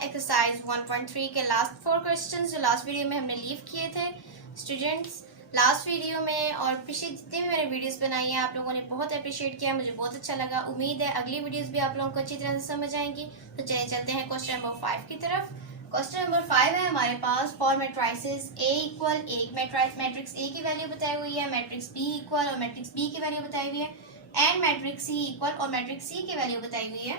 Exercise 1.3 के last 4 questions जो last video में हमने लीव किए थे। स्टूडेंट्स, लास्ट वीडियो में और पिछले जितने भी मैंने वीडियोस बनाई हैं आप लोगों ने बहुत अप्रिशिएट किया, मुझे बहुत अच्छा लगा। उम्मीद है अगली वीडियोस भी आप लोगों को अच्छी तरह से समझ आएंगी। तो चलिए चलते हैं क्वेश्चन नंबर 5 की तरफ। क्वेश्चन नंबर 5 है हमारे पास, फॉर मैट्रिसेस A इक्वल एक मैट्रिक्स A की वैल्यू बताई हुई है, मैट्रिक्स B इक्वल और मैट्रिक्स B की वैल्यू बताई हुई है, एंड मैट्रिक्स C इक्वल और मैट्रिक्स C की वैल्यू बताई हुई है।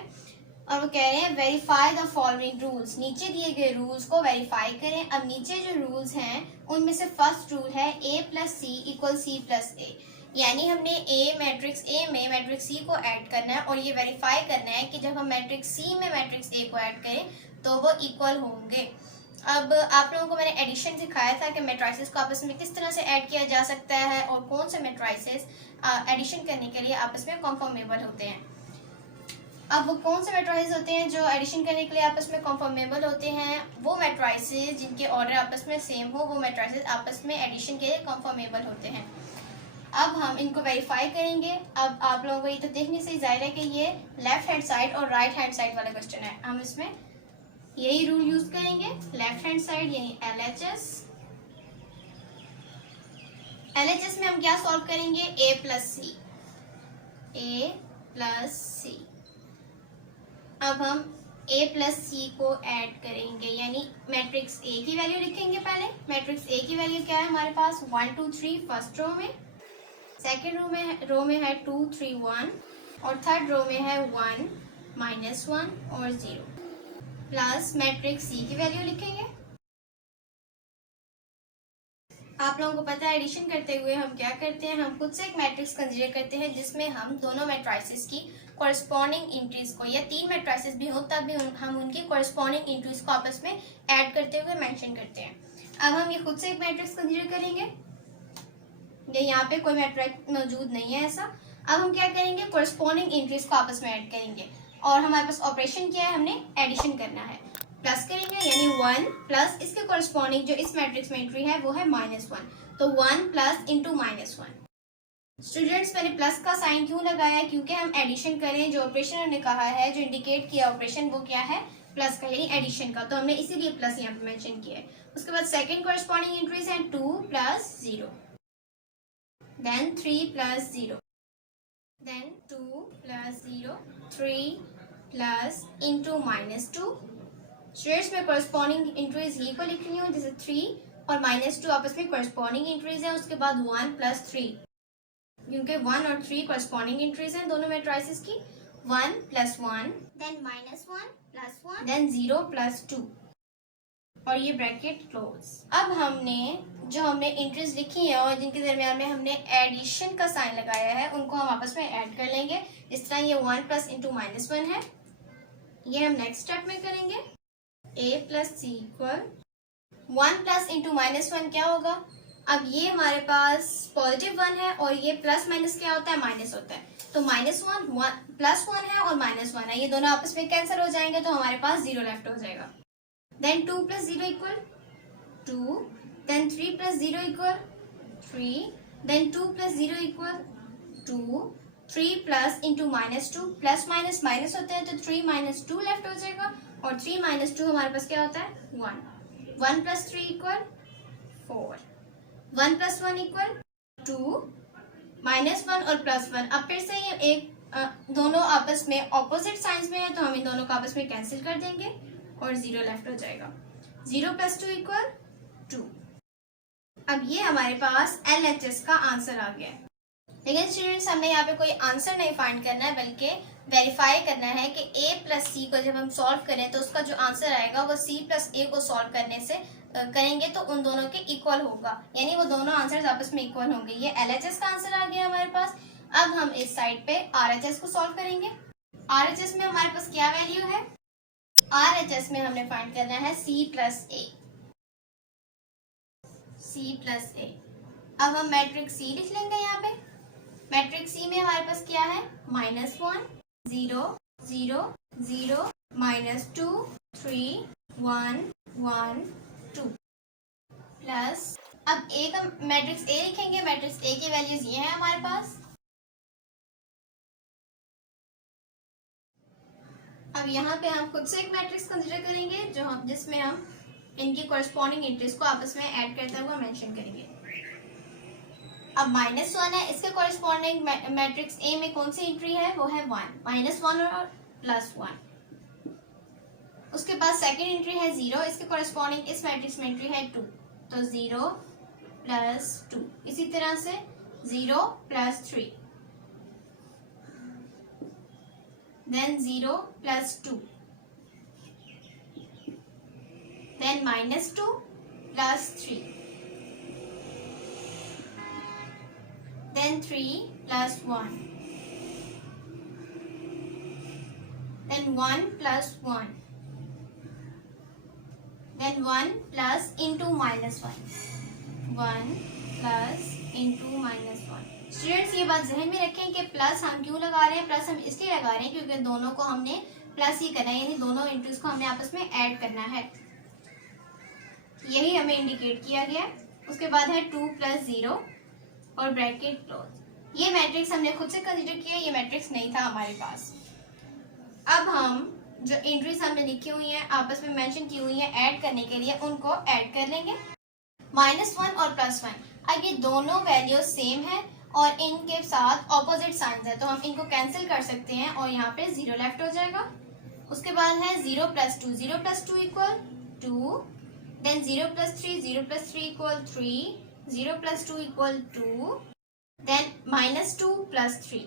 और वो कह रहे हैं वेरीफाई द फॉलोइंग रूल्स, नीचे दिए गए रूल्स को वेरीफाई करें। अब नीचे जो रूल्स हैं उनमें से फर्स्ट रूल है A plus C equal C plus A, यानी हमने मैट्रिक्स A में मैट्रिक्स C को ऐड करना है और ये वेरीफाई करना है कि जब हम मैट्रिक्स C में मैट्रिक्स A को ऐड करें तो वो इक्वल होंगे। अब आप लोगों को मैंने एडिशन सिखाया था कि मैट्रिसेस को आपस में किस तरह से ऐड किया जा सकता है और कौन से मैट्रिसेस एडिशन करने के लिए आपस में कॉन्फॉर्मेबल होते हैं। अब वो कौन से मैट्रिसेस होते हैं जो एडिशन करने के लिए आपस में कॉन्फॉर्मेबल होते हैं? वो मैट्रिसेस जिनके ऑर्डर आपस में सेम हो, वो मैट्रिसेस आपस में एडिशन के लिए कॉन्फॉर्मेबल होते हैं। अब हम इनको वेरीफाई करेंगे। अब आप लोगों को ये तो देखने से ही जाहिर है कि ये लेफ्ट हैंड साइड और राइट हैंड साइड वाला क्वेश्चन है। हम इसमें यही रूल यूज करेंगे, लेफ्ट हैंड साइड यानी LHS। LHS में हम क्या सॉल्व करेंगे? A प्लस सी। अब हम A प्लस सी को ऐड करेंगे, यानी मैट्रिक्स A की वैल्यू लिखेंगे। पहले मैट्रिक्स A की वैल्यू क्या है हमारे पास? 1 2 3 फर्स्ट रो में, सेकेंड रो में है 2 3 1 और थर्ड रो में है 1 -1 और 0 प्लस मैट्रिक्स C की वैल्यू लिखेंगे। आप लोगों को पता है एडिशन करते हुए हम क्या करते हैं, हम खुद से एक मैट्रिक्स कंसीडर करते हैं जिसमें हम दोनों मैट्रिसेस की कॉरेस्पॉन्डिंग एंट्रीज को, या तीन मैट्रिसेस भी हो तब भी हम उनकी कॉरेस्पॉन्डिंग एंट्रीज को आपस में ऐड करते हुए मेंशन करते हैं। अब हम ये खुद से एक मैट्रिक्स कंसीडर करेंगे, यहाँ पे कोई मैट्रिक्स मौजूद नहीं है ऐसा। अब हम क्या करेंगे? कॉरेस्पॉन्डिंग एंट्रीज को आपस में ऐड करेंगे और हमारे पास ऑपरेशन क्या है, हमने एडिशन करना है। प्लस करेंगे यानी 1 प्लस इसके कॉरेस्पॉन्डिंग जो इस मैट्रिक्स में एंट्री है वो है -1, तो 1 प्लस इंटू -1। स्टूडेंट्स, मैंने प्लस का साइन क्यों लगाया है? क्योंकि हम एडिशन करें, जो ऑपरेशन हमने कहा है, जो इंडिकेट किया ऑपरेशन, वो क्या है? प्लस का, यानी एडिशन का, तो हमने इसीलिए प्लस यहाँ पे मेंशन किया है। उसके बाद सेकंड कॉरेस्पॉन्डिंग एंट्रीज है 2 plus 0, then 3 plus 0, then 2 plus 0, 3 plus into -2। Students में कॉरेस्पॉन्डिंग एंट्रीज ही को लिख रही हूँ, जैसे 3 और -2 आपस में कॉरेस्पॉन्डिंग एंट्रीज है। उसके बाद 1 प्लस 3, क्योंकि 1 और 3 कॉरेस्पॉन्डिंग एंट्रीज हैं दोनों मैट्रिसेस की। 1 plus 1, then -1 plus 1, then 0 plus 2 और ये ब्रैकेट क्लोज। अब हमने एंट्रीज लिखी है और जिनके दरमियान में हमने एडिशन का साइन लगाया है उनको हम आपस में ऐड कर लेंगे। इस तरह ये 1 प्लस इंटू -1 है, ये हम नेक्स्ट स्टेप में करेंगे। A plus C equal 1 plus into -1 क्या होगा? अब ये हमारे पास पॉजिटिव 1 है और ये प्लस माइनस क्या होता है? माइनस होता है। तो -1 प्लस 1 है और -1 है, ये दोनों आपस में कैंसिल हो जाएंगे तो हमारे पास 0 लेफ्ट हो जाएगा। Then 2 plus 0 equal 2, then 3 plus 0 equal 3, then 2 plus 0 equal 2, 3 plus into -2, plus minus minus होता है तो 3 - 2 लेफ्ट हो जाएगा और 3 - 2 हमारे पास क्या होता है? 1। 1 प्लस 3 इक्वल 4, 1 प्लस 1 इक्वल 2, -1 और +1। अब फिर से ये दोनों आपस में ऑपोजिट साइंस में है तो हम इन दोनों को आपस में कैंसिल कर देंगे और 0 लेफ्ट हो जाएगा। 0 + 2 इक्वल 2। अब ये हमारे पास LHS का आंसर आ गया है। लेकिन स्टूडेंट्स, हमने यहाँ पे कोई आंसर नहीं फाइंड करना है बल्कि वेरीफाई करना है कि A प्लस सी को जब हम सॉल्व करें तो उसका जो आंसर आएगा वो C प्लस A को सॉल्व करने से करेंगे तो उन दोनों के इक्वल होगा, यानी वो दोनों आंसर्स आपस में इक्वल होंगे। ये LHS का आंसर आ गया हमारे पास। अब हम इस साइड पे RHS को सॉल्व करेंगे। RHS में हमारे पास क्या वैल्यू है? RHS में हमने फाइंड करना है C प्लस A। अब हम मैट्रिक्स C लिख लेंगे यहाँ पे। मैट्रिक्स C में हमारे पास क्या है? -1 0 0 0 -2 3 1 1 2 प्लस, अब A का मैट्रिक्स A लिखेंगे। मैट्रिक्स A की वैल्यूज ये है हमारे पास। अब यहाँ पे हम खुद से एक मैट्रिक्स कंसीडर करेंगे जिसमें हम इनकी कॉरेस्पॉन्डिंग एंट्रीज को आपस में ऐड करते हुए मेंशन करेंगे। अब -1 है, इसके कॉरेस्पॉन्डिंग मैट्रिक्स ए में कौन सी एंट्री है, वो है 1, -1 और +1। उसके बाद सेकेंड एंट्री है 0, इसके कॉरेस्पॉन्डिंग इस मैट्रिक्स में एंट्री है 2, तो 0 + 2। इसी तरह से 0 + 3, then 0 + 2, then -2 + 3, then 3 + 1, then 1 + 1, then 1 plus into -1, 1 plus into -1। Students ये बात जहन में रखें कि प्लस हम क्यों लगा रहे हैं, प्लस हम इसलिए लगा रहे हैं क्योंकि दोनों को हमने प्लस ही करना है, यानी दोनों एंट्रीज को हमने आपस में ऐड करना है, यही हमें इंडिकेट किया गया। उसके बाद है 2 + 0 और ब्रैकेट क्लोज। ये मैट्रिक्स हमने खुद से कंसीडर किया, ये मैट्रिक्स नहीं था हमारे पास। अब हम जो एंट्रीज हमने लिखी हुई हैं आपस में मेंशन की हुई हैं ऐड करने के लिए, उनको ऐड कर लेंगे। -1 और +1, अब ये दोनों वैल्यूज सेम है और इनके साथ ऑपोजिट साइंस है, तो हम इनको कैंसिल कर सकते हैं और यहाँ पे 0 लेफ्ट हो जाएगा। उसके बाद है 0 + 2, 0 + 2 = 2, देन 0 + 3, 0 + 3 = 3, 0 + 2 = 2, देन -2 + 3।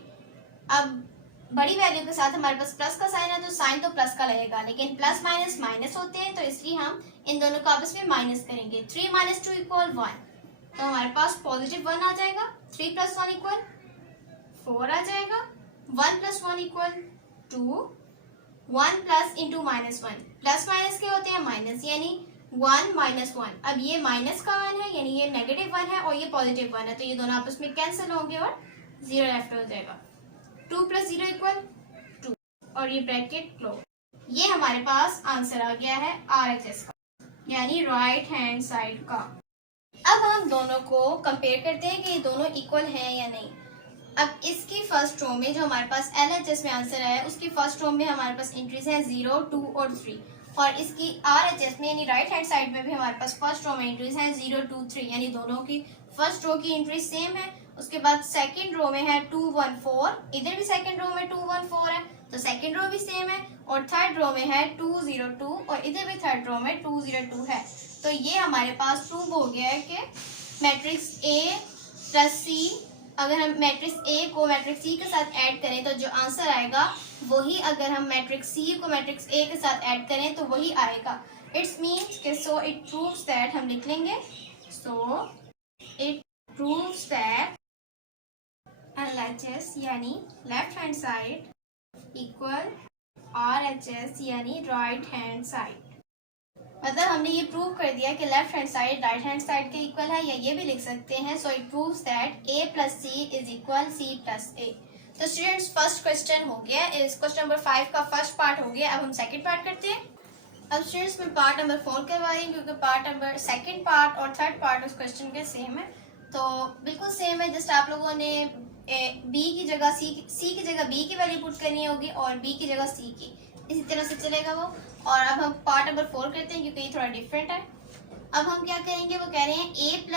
अब बड़ी वैल्यू के साथ हमारे पास प्लस का साइन है, तो साइन तो प्लस का लगेगा, लेकिन प्लस माइनस माइनस होते हैं, तो इसलिए हम इन दोनों को आपस में माइनस करेंगे। 3 - 2 = 1, तो हमारे पास पॉजिटिव 1 आ जाएगा। 3 + 1 = 4 आ जाएगा। 1 + 1 = 2, 1 प्लस इंटू -1, प्लस माइनस के होते हैं माइनस, यानी 1 - 1। अब ये माइनस का 1 है, यानी ये -1 है और ये पॉजिटिव 1 है, तो ये दोनों आपस में कैंसिल होंगे और 0 लेफ्ट हो जाएगा। 2 + 0 = 2 और ये ब्रैकेट क्लोज। ये हमारे पास आंसर आ गया है RHS का, यानी राइट हैंड साइड का। अब हम दोनों को कंपेयर करते हैं कि ये दोनों इक्वल हैं या नहीं। अब इसकी फर्स्ट रो में जो हमारे पास LHS में आंसर है, उसकी फर्स्ट रो में हमारे पास एंट्रीज हैं 0, 2 और 3, और इसकी RHS में यानी राइट हैंड साइड में भी हमारे पास फर्स्ट रो में एंट्रीज हैं 0, 2, 3, यानी दोनों की फर्स्ट रो की एंट्री सेम है। उसके बाद सेकंड रो में है 2, 1, 4, इधर भी सेकंड रो में 2, 1, 4 है, तो सेकंड रो भी सेम है। और थर्ड रो में है 2, 0, 2 और इधर भी थर्ड रो में 2, 0, 2 है। तो ये हमारे पास प्रूव हो गया है कि मैट्रिक्स A + C, अगर हम मैट्रिक्स A को मैट्रिक्स C के साथ ऐड करें तो जो आंसर आएगा वही, अगर हम मैट्रिक्स C को मैट्रिक्स A के साथ ऐड करें तो वही आएगा। इट्स मीन्स कि सो इट प्रूव्स दैट, हम लिख लेंगे so it proves that LHS यानी left hand side equal RHS यानी राइट हैंड साइड। मतलब हमने ये प्रूव कर दिया कि left hand side right hand side के इक्वल है, या ये भी लिख सकते हैं so it proves that A + C = C + A। तो स्टूडेंट्स फर्स्ट क्वेश्चन हो गया, इस क्वेश्चन नंबर 5 का फर्स्ट पार्ट हो गया। अब हम सेकंड पार्ट करते हैं। अब स्टूडेंट्स मैं पार्ट नंबर 4 करवा रही हूँ, क्योंकि पार्ट नंबर सेकंड पार्ट और थर्ड पार्ट उस क्वेश्चन के सेम है, तो बिल्कुल सेम है। जस्ट आप लोगों ने B की जगह C की जगह B की वैल्यू पुट करनी होगी और B की जगह C की, इसी तरह से चलेगा वो। और अब हम पार्ट नंबर 4 करते हैं, क्योंकि ये थोड़ा डिफरेंट है। अब हम क्या करेंगे, वो कह रहे हैं A +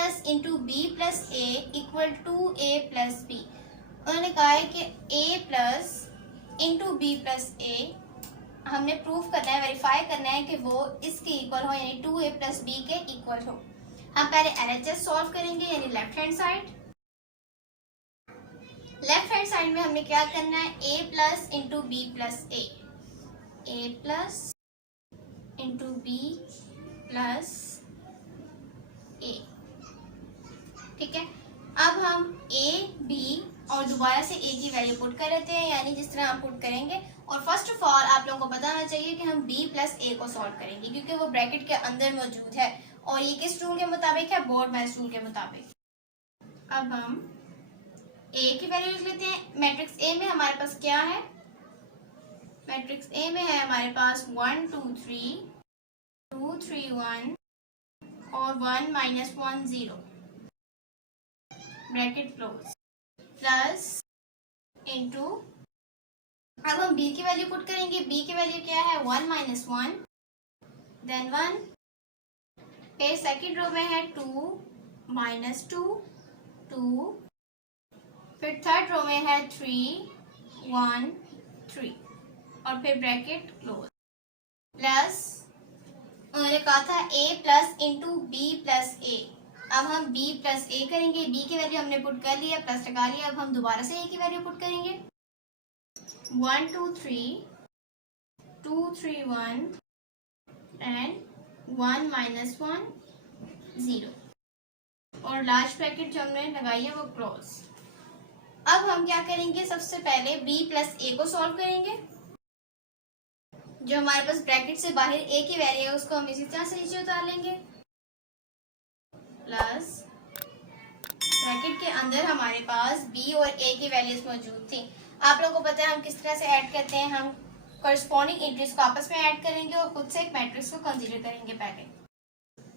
B + A = 2A + B। उन्होंने कहा है कि A + B + A हमने प्रूफ करना है, वेरीफाई करना है कि वो इसके इक्वल हो, यानी 2A + B के इक्वल हो। हम पहले LHS सॉल्व करेंगे, यानी left hand side. Left hand side में हमने क्या करना है, A + B + A, A + B + A, ठीक है। अब हम A, B और दोबारा से A की वैल्यू पुट कर लेते हैं, यानी जिस तरह हम पुट करेंगे। और फर्स्ट ऑफ ऑल आप लोगों को बताना चाहिए कि हम B + A को सॉल्व करेंगे, क्योंकि वो ब्रैकेट के अंदर मौजूद है और ये किस रूल के मुताबिक है, बोर्ड-मैच रूल के मुताबिक। अब हम A की वैल्यू लिख लेते हैं। मैट्रिक्स A में हमारे पास क्या है, मैट्रिक्स A में है हमारे पास 1, 2, 3, 2, 3, 1 और 1 - 1, 0, ब्रैकेट क्लोज, प्लस इंटू अब हम b की वैल्यू पुट करेंगे। b की वैल्यू क्या है? 1 माइनस 1, देन 1, फिर सेकेंड रो में है 2 माइनस 2, 2, फिर थर्ड रो में है 3, 1, 3, और फिर ब्रैकेट क्लोज, प्लस उन्होंने कहा था a plus into B plus A. अब हम b प्लस ए करेंगे। b की वैल्यू हमने पुट कर लिया, प्लस लगा लिया। अब हम दोबारा से a की वैल्यू पुट करेंगे। 1 2 3, 2 3 1 एंड 1 माइनस 1 0, और लास्ट ब्रैकेट जो हमने लगाई है वो क्लोज। अब हम क्या करेंगे? सबसे पहले b प्लस ए को सॉल्व करेंगे। जो हमारे पास ब्रैकेट से बाहर a की वैल्यू है उसको हम इसी तरह से नीचे उतार लेंगे, प्लस ब्रैकेट के अंदर हमारे पास b और a की वैल्यूज मौजूद थी। आप लोगों को पता है हम किस तरह से ऐड करते हैं। हम कॉरस्पॉन्डिंग एंट्रीज को आपस में ऐड करेंगे और खुद से एक मैट्रिक्स को कंसीडर करेंगे। पहले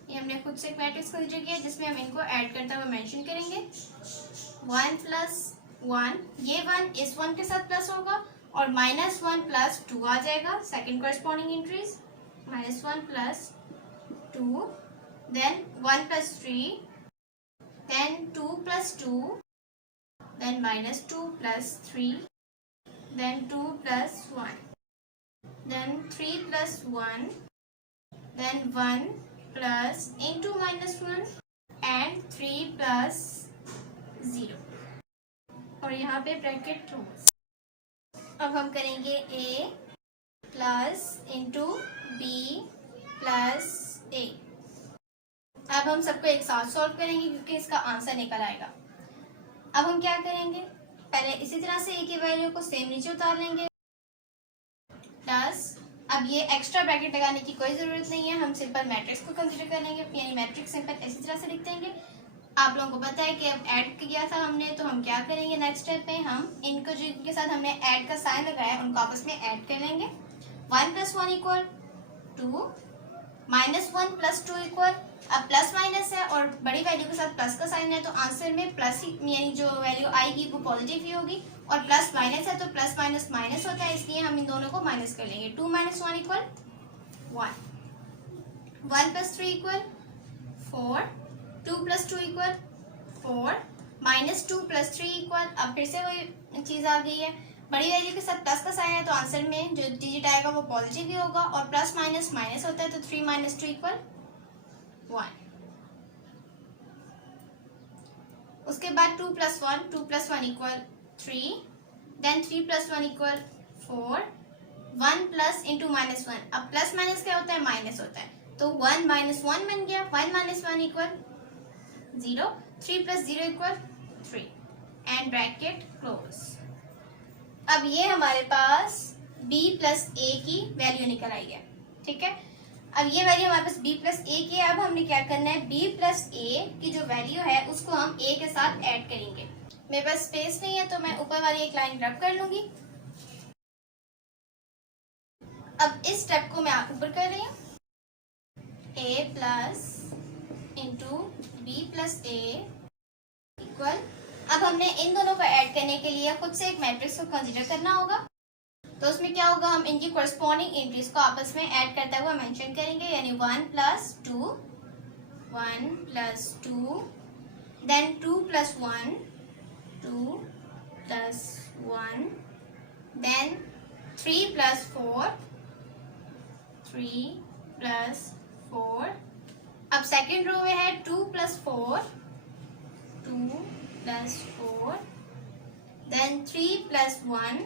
ये हमने खुद से एक मैट्रिक्स कंसीडर किया जिसमें हम इनको ऐड करते हुए मेंशन करेंगे। 1 प्लस 1, ये 1 इस 1 के साथ प्लस होगा, और माइनस 1 प्लस 2 आ जाएगा। Second corresponding entries minus 1 plus 2, then 1 plus 3, then 2 plus 2, then minus 2 plus 3, then 2 plus 1, then 3 plus 1, then 1 plus into minus 1 and 3 plus 0, और यहाँ पे ब्रैकेट क्लोज। अब हम करेंगे a plus into B plus A. अब हम सबको एक साथ सॉल्व करेंगे क्योंकि इसका आंसर निकल आएगा। अब हम क्या करेंगे? पहले इसी तरह से a की वैल्यू को सेम नीचे उतार लेंगे, प्लस अब ये एक्स्ट्रा ब्रैकेट लगाने की कोई जरूरत नहीं है। हम सिंपल मैट्रिक्स को कंसीडर कर लेंगे, यानी मैट्रिक्स सिंपल इसी तरह से लिख देंगे। आप लोगों को पता है कि अब ऐड किया था हमने, तो हम क्या करेंगे? नेक्स्ट स्टेप में हम इनको जिनके साथ हमने ऐड का साइन लगाया उनको आपस में ऐड कर लेंगे। 1 plus 1 equal 2, minus 1 plus 2 equal, अब प्लस माइनस है और बड़ी वैल्यू के साथ प्लस का साइन है तो आंसर में प्लस ही, यानी जो वैल्यू आएगी वो पॉजिटिव ही होगी, और प्लस माइनस है तो प्लस माइनस माइनस होता है, इसलिए हम इन दोनों को माइनस कर लेंगे। 2 minus 1 equal 1, 1 plus 3 equal 4, 2 plus 2 equal 4, minus 2 plus 3 equal, अब फिर से वही चीज आ गई है, बड़ी वैल्यू के साथ प्लस का साइन है तो आंसर में जो डिजिट आएगा वो पॉजिटिव ही होगा, और प्लस माइनस माइनस होता है तो 3 माइनस 2 इक्वल 1। उसके बाद 2 plus 1, 2 plus 1 equal 3, then 3 plus 1 equal 4, 1 plus into minus 1, अब प्लस माइनस क्या होता है? माइनस होता है, तो 1 माइनस 1 बन गया। 1 minus 1 equal 0, 3 plus 0 equal 3, and bracket close. अब ये हमारे पास b प्लस ए की वैल्यू निकल आई है, ठीक है। अब ये वैल्यू हमारे पास b प्लस ए की है। अब हमने क्या करना है? b प्लस ए की जो वैल्यू है उसको हम a के साथ ऐड करेंगे। मेरे पास स्पेस नहीं है तो मैं ऊपर वाली एक लाइन रब कर लूंगी। अब इस स्टेप को मैं ऊपर कर रही हूँ, a plus into B plus A equal, अब हमने इन दोनों को ऐड करने के लिए खुद से एक मैट्रिक्स को कंसीडर करना होगा। तो उसमें क्या होगा? हम इनकी कॉरस्पॉन्डिंग एंट्रीज को आपस में ऐड करते हुए मेंशन करेंगे, यानी 1 plus 2, 1 plus 2, then 2 plus 1, 2 plus 1, then 3 plus 4, 3 plus 4, अब सेकेंड रो में है 2 plus 4, 2 plus 4, then 3 plus 1,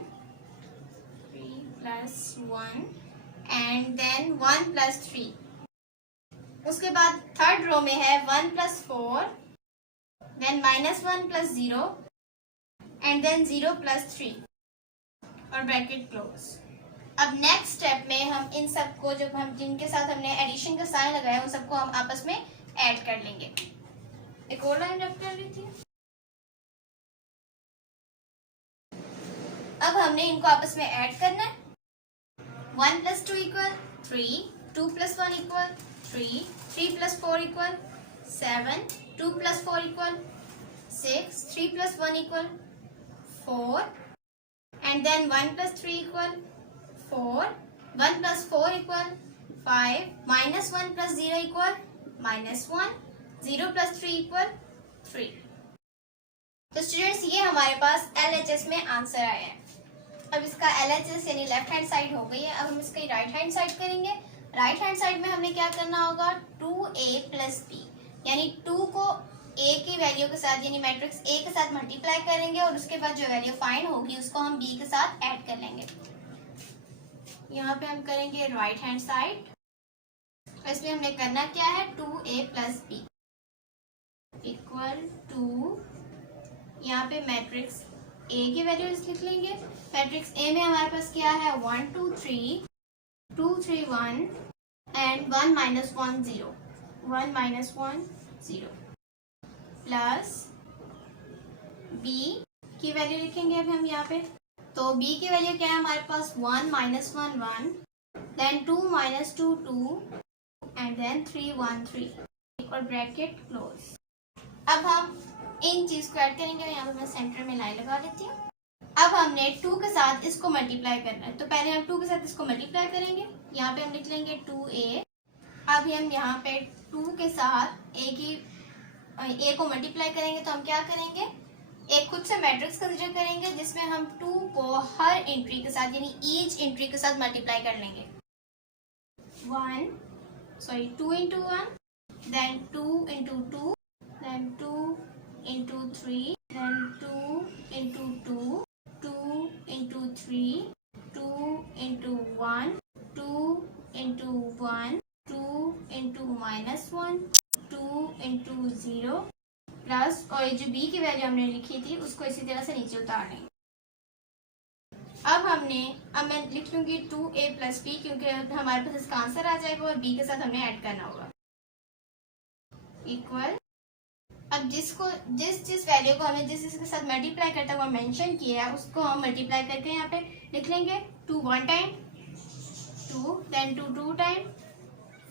3 plus 1, and then 1 plus 3। उसके बाद थर्ड रो में है 1 plus 4, then minus 1 plus 0, and then 0 plus 3, और ब्रैकेट क्लोज। अब नेक्स्ट स्टेप में हम इन सबको, जो हम जिनके साथ हमने एडिशन का साइन लगाया उन सबको हम आपस में ऐड कर लेंगे। एक और लाइन रब कर ली थी। अब हमने इनको आपस में ऐड करना है। 1 plus 2 equal 3, 2 plus 1 equal 3, 3 plus 4 equal 7, 2 plus 4 equal 6, 3 plus 1 equal 4, and then 1 plus 3 equal 4, 1 plus 4 equal 5, minus 1 plus 0 equal minus 1, 0 plus 3 equal 3. तो स्टूडेंट्स ये हमारे पास LHS में आंसर आया है। अब इसका LHS यानी लेफ्ट हैंड साइड हो गई है। अब हम इसकी राइट हैंड साइड करेंगे। राइट हैंड साइड में हमने क्या करना होगा, 2a प्लस b, यानी 2 को a की वैल्यू के साथ यानी मैट्रिक्स a के साथ मल्टीप्लाई करेंगे और उसके बाद जो वैल्यू फाइंड होगी उसको हम b के साथ ऐड कर लेंगे। यहाँ पे हम करेंगे राइट हैंड साइड। इसमें हमने करना क्या है, 2a plus b equal to, यहाँ पे मैट्रिक्स a की वैल्यू लिख लेंगे। मैट्रिक्स a में हमारे पास क्या है, 1 2 3 2 3 1 and 1 minus 1 0, 1 minus 1 0 plus b की वैल्यू लिखेंगे अब हम यहाँ पे। तो b की वैल्यू क्या है हमारे पास, 1 minus 1 1, then 2 minus 2 2 and then 3 1 3 और ब्रैकेट क्लोज। अब हम इन चीज को ऐड करेंगे। यहाँ पे मैं सेंटर में लाइन लगा लेती हूँ। अब हमने 2 के साथ इसको मल्टीप्लाई करना है, तो पहले हम 2 के साथ इसको मल्टीप्लाई करेंगे। यहाँ पे हम लिख लेंगे 2a। अब हम यहाँ पे 2 के साथ a को मल्टीप्लाई करेंगे, तो हम क्या करेंगे, एक खुद से मैट्रिक्स कंसीडर करेंगे जिसमें हम 2 को हर एंट्री के साथ यानी ईच एंट्री के साथ मल्टीप्लाई कर लेंगे। 2 into 1, then 2 into 2, then 2 into 3, then 2 into 2, 2 into 3, 2 into 1, 2 into 1, 2 into minus 1, 2 into 0 plus, और जो b की वैल्यू हमने लिखी थी उसको इसी तरह से नीचे उतार लेंगे। अब मैं लिख लूंगी 2a प्लस b, क्योंकि हमारे पास इसका आंसर आ जाएगा और b के साथ हमने ऐड करना होगा, इक्वल। अब जिस वैल्यू को हमें जिस इसके साथ मल्टीप्लाई करता हुआ मेंशन किया है उसको हम मल्टीप्लाई करके यहाँ पे लिख लेंगे। 2 1 time 2, then 2 2 time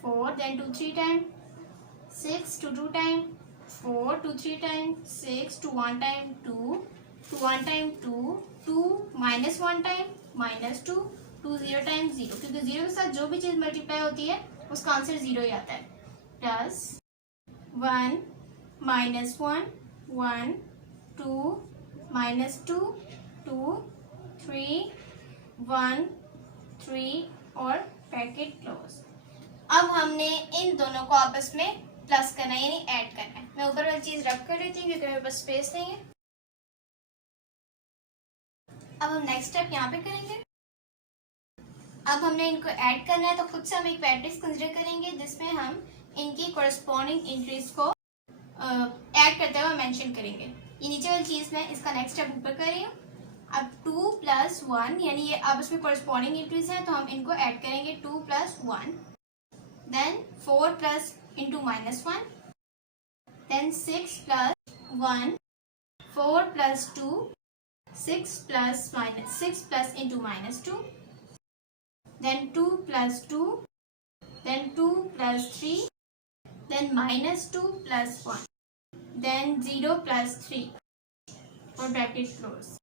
4, then 2 3 time 6, 2 2 time 4, 2 3 time 6, 2 1 time 2, 2 1 time 2, 2 minus 1 time minus 2, 2 0 time 0, क्योंकि 0 के साथ जो भी चीज मल्टीप्लाई होती है उसका आंसर 0 ही आता है। प्लस 1 माइनस 1 1, 2 माइनस 2 2, 3 1 3 और ब्रैकेट क्लोज। अब हमने इन दोनों को आपस में प्लस करना है यानी ऐड करना है। मैं ऊपर वाली चीज रख कर लेती हूँ क्योंकि मेरे पास स्पेस नहीं है। अब हम नेक्स्ट स्टेप यहाँ पे करेंगे। अब हमने इनको ऐड करना है, तो खुद से हम एक मैट्रिक्स कंसीडर करेंगे जिसमें हम इनकी कोरस्पॉन्डिंग एंट्रीज को ऐड करते हुए मेंशन करेंगे। ये नीचे वाली चीज में इसका नेक्स्ट स्टेप ऊपर कर रही हूँ। अब 2 प्लस 1 यानी ये आपस में कोरस्पॉन्डिंग एंट्रीज हैं, तो हम इनको ऐड करेंगे 2 plus 1, then 4 plus into minus 1, then 6 plus 1, 4 plus 2, 6 plus into minus 2, then 2 plus 2, then 2 plus 3, then minus 2 plus 1, then 0 plus 3 और ब्रैकेट क्लोज।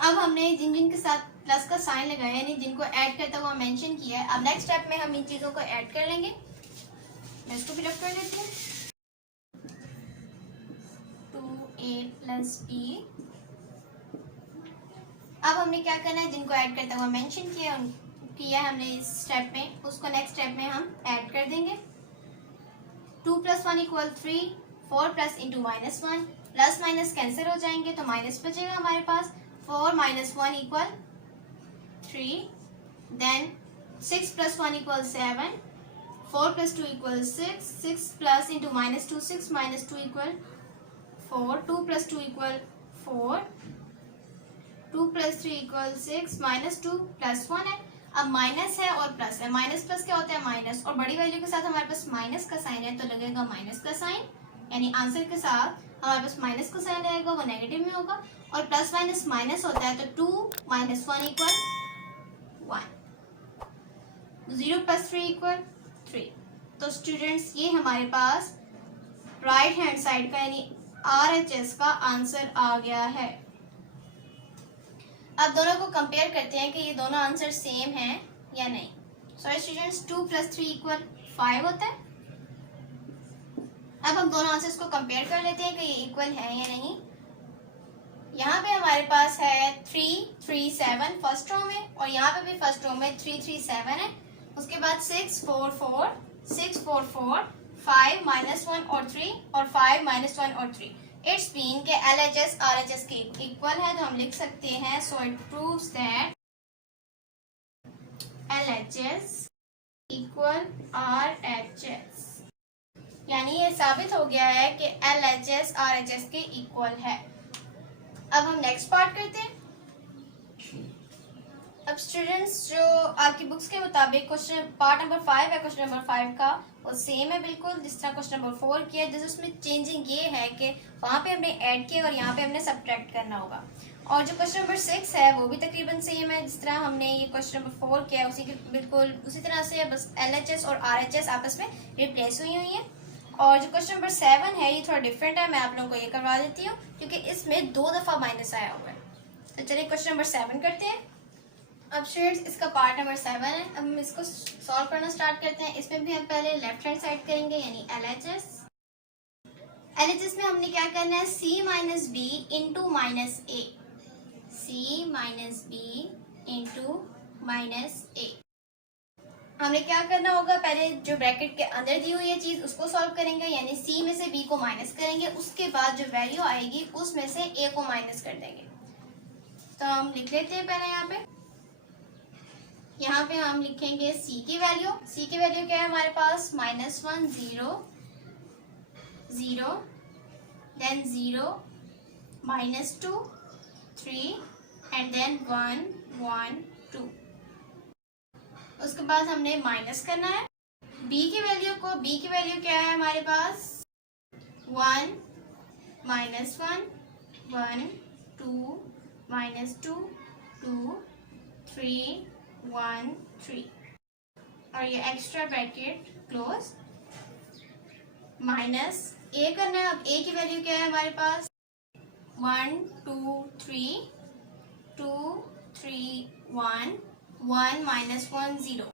अब हमने जिन जिन के साथ प्लस का साइन लगाया यानी जिनको ऐड करता हुआ मेंशन किया है, अब नेक्स्ट स्टेप में हम इन चीजों को ऐड कर लेंगे। मैं इसको फिल अप कर लेती हूँ। 2a plus b। अब हमने क्या करना है, जिनको ऐड करता हुआ मेंशन किया हमने इस स्टेप में, उसको नेक्स्ट स्टेप में हम ऐड कर देंगे। 2 plus 1 equal 3, 4 plus into minus 1, plus minus cancel हो जाएंगे तो माइनस बचेगा हमारे पास। 4 minus 1 equal 3, then 6 plus 1 equal 7, 4 plus 2 equal 6, 6 plus into minus 2, 6 minus 2 equal 4, 2 plus 2 equal 4, 2 plus 3 equal 6, minus 2 plus 1 है। अब माइनस है और प्लस है, माइनस प्लस क्या होता है माइनस, और बड़ी वैल्यू के साथ हमारे पास माइनस का साइन है तो लगेगा माइनस का साइन, यानी आंसर के साथ हमारे पास माइनस का साइन रहेगा, वो नेगेटिव में होगा। और प्लस माइनस माइनस होता है तो 2 माइनस 1 इक्वल 1, 0 प्लस 3 इक्वल 3। तो स्टूडेंट्स ये हमारे पास राइट हैंड साइड का यानी RHS का आंसर आ गया है। अब दोनों को कंपेयर करते हैं कि ये दोनों आंसर सेम हैं या नहीं। सो स्टूडेंट्स 2 + 3 = 5 होता है। अब हम दोनों आंसर्स को कंपेयर कर लेते हैं कि ये इक्वल है या नहीं। यहाँ पे हमारे पास है 3, 3, 7 फर्स्ट रो में, और यहाँ पे भी फर्स्ट रो में 3, 3, 7 है। उसके बाद 6, 4, 4, 6, 4, 4, 5, -1 और 3, और 5, -1 और 3। इट्स मीन के LHS RHS के इक्वल है, तो हम लिख सकते हैं so it proves that LHS equal RHS, यानी ये साबित हो गया है कि LHS RHS के इक्वल है। अब हम नेक्स्ट पार्ट करते हैं। अब स्टूडेंट्स जो आपकी बुक्स के मुताबिक क्वेश्चन पार्ट नंबर 5 है, क्वेश्चन नंबर 5 का वो सेम है बिल्कुल जिस तरह क्वेश्चन नंबर 4 किया है। जैसे उसमें चेंजिंग ये है कि वहाँ पे हमने ऐड किया और यहाँ पे हमने सब्ट्रैक्ट करना होगा। और जो क्वेश्चन नंबर 6 है वो भी तकरीबन सेम है जिस तरह हमने ये क्वेश्चन नंबर 4 किया है, उसी के बिल्कुल उसी तरह से, बस LHS और RHS आपस में रिप्लेस हुई है। और जो क्वेश्चन नंबर 7 है ये थोड़ा डिफरेंट है, मैं आप लोगों को ये करवा देती हूँ क्योंकि इसमें 2 दफ़ा माइनस आया हुआ है। तो चलिए क्वेश्चन नंबर 7 करते हैं। अब स्टूडेंट्स इसका पार्ट नंबर 7 है। अब हम इसको सॉल्व करना स्टार्ट करते हैं। इसमें भी हम पहले लेफ्ट हैंड साइड करेंगे यानी LHS में हमने क्या करना है, C - B into -A, C - B into -A। हमने क्या करना होगा, पहले जो ब्रैकेट के अंदर दी हुई है चीज उसको सॉल्व करेंगे, यानी C में से B को माइनस करेंगे, उसके बाद जो वैल्यू आएगी उसमें से A को माइनस कर देंगे। तो हम लिख लेते हैं पहले यहाँ पे हम लिखेंगे C की वैल्यू। C की वैल्यू क्या है हमारे पास, -1, 0, 0, देन 0, -2, 3 एंड देन 1, 1, 2। उसके बाद हमने माइनस करना है B की वैल्यू को। B की वैल्यू क्या है हमारे पास, 1, -1, 1, 2, -2, 2, 3, 1, 3, और ये extra bracket close, minus A करना है। अब A की वैल्यू क्या है हमारे पास, 1, 2, 3, 2, 3, 1, 1, -1, 0।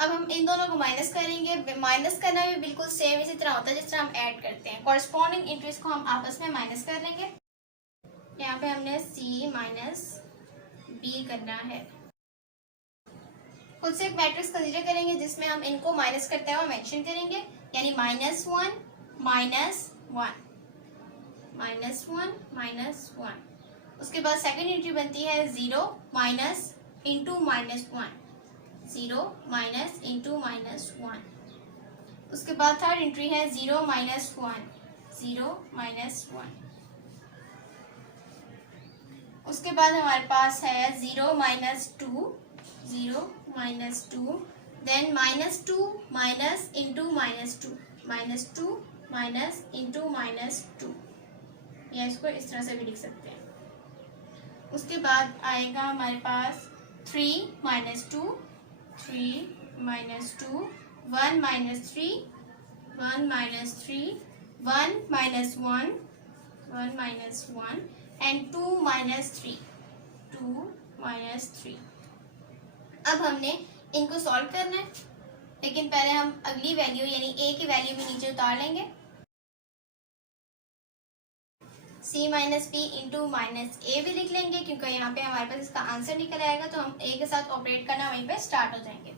अब हम इन दोनों को माइनस करेंगे। माइनस करना भी बिल्कुल सेम इसी तरह होता है जिस तरह हम ऐड करते हैं। कॉरस्पॉन्डिंग इंट्रीज को हम आपस में माइनस कर लेंगे। यहाँ पे हमने C - B करना है। खुद से एक मैट्रिक्स कंसीडर करेंगे जिसमें हम इनको माइनस करते हुए मेंशन करेंगे, यानी -1, -1, -1, -1। उसके बाद सेकंड एंट्री बनती है 0, माइनस इंटू -1, 0, माइनस इंटू -1। उसके बाद थर्ड एंट्री है 0, -1, 0, -1। उसके बाद हमारे पास है 0, -2, 0, -2, then -2, minus into -2, -2, minus into -2, या इसको इस तरह से भी लिख सकते हैं। उसके बाद आएगा हमारे पास 3, -2, 3, -2, 1, -3, 1, -3, 1, -1, 1, -1, एंड 2, -3, 2, -3। अब हमने इनको सॉल्व करना है, लेकिन पहले हम अगली वैल्यू यानी A की वैल्यू भी नीचे उतार लेंगे। C - B इंटू -A भी लिख लेंगे क्योंकि यहाँ पे हमारे पास इसका आंसर निकल आएगा, तो हम A के साथ ऑपरेट करना वहीं पे स्टार्ट हो जाएंगे।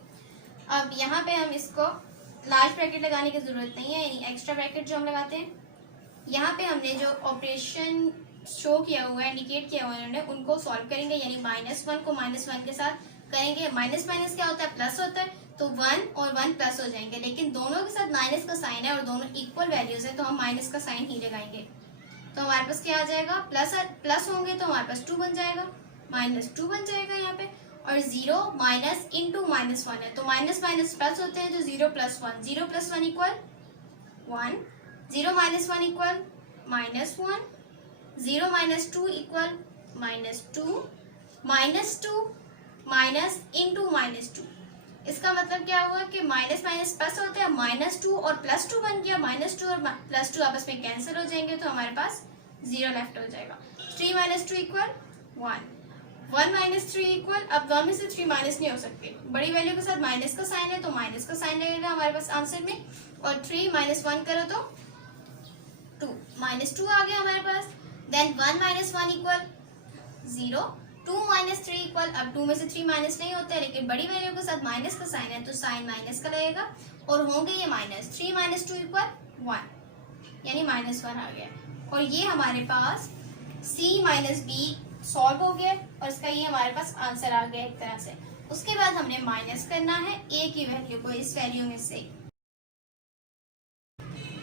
अब यहाँ पे हम इसको लार्ज ब्रैकेट लगाने की जरूरत नहीं है, यानी एक्स्ट्रा ब्रैकेट जो हम लगाते हैं, यहाँ पे हमने जो ऑपरेशन शो किया हुआ है, इंडिकेट किया हुआ है उन्होंने, उनको सॉल्व करेंगे, यानी -1 को -1 के साथ करेंगे। माइनस माइनस क्या होता है, प्लस होता है, तो 1 और 1 प्लस हो जाएंगे, लेकिन दोनों के साथ माइनस का साइन है और दोनों इक्वल वैल्यूज है, तो हम माइनस का साइन ही लगाएंगे। तो हमारे पास क्या आ जाएगा, प्लस होंगे तो हमारे पास 2 बन जाएगा, -2 बन जाएगा यहाँ पे, और 0 माइनस इंटू -1 है, तो माइनस माइनस प्लस होते हैं, तो 0 + 1, 0 + 1 equal 1, 0 - 1 equal -1, 0 - 2 equal -2, -2 minus into -2। इसका मतलब क्या हुआ कि माइनस माइनस प्लस होते हैं, -2 और +2 बन गया, -2 और +2 आपस में कैंसिल हो जाएंगे, तो हमारे पास 0 लेफ्ट हो जाएगा। 3 - 2 इक्वल 1, 1 माइनस 3 इक्वल, अब दोनों में से 3 माइनस नहीं हो सकते, बड़ी वैल्यू के साथ माइनस का साइन है तो माइनस का साइन लगेगा हमारे पास आंसर में, और 3 माइनस 1 करो तो 2, -2 आ गया हमारे पास। Then 1 minus 1 equal 0, 2 minus 3 equal, अब 2 में से 3 माइनस नहीं होते लेकिन बड़ी वैल्यू के साथ माइनस का साइन है तो साइन माइनस का लगेगा और होंगे ये माइनस, 3 माइनस 2 इक्वल 1, यानी -1 आ गया। और ये हमारे पास c माइनस बी सॉल्व हो गया और इसका ये हमारे पास आंसर आ गया एक तरह से। उसके बाद हमने माइनस करना है a की वैल्यू को इस वैल्यू में से।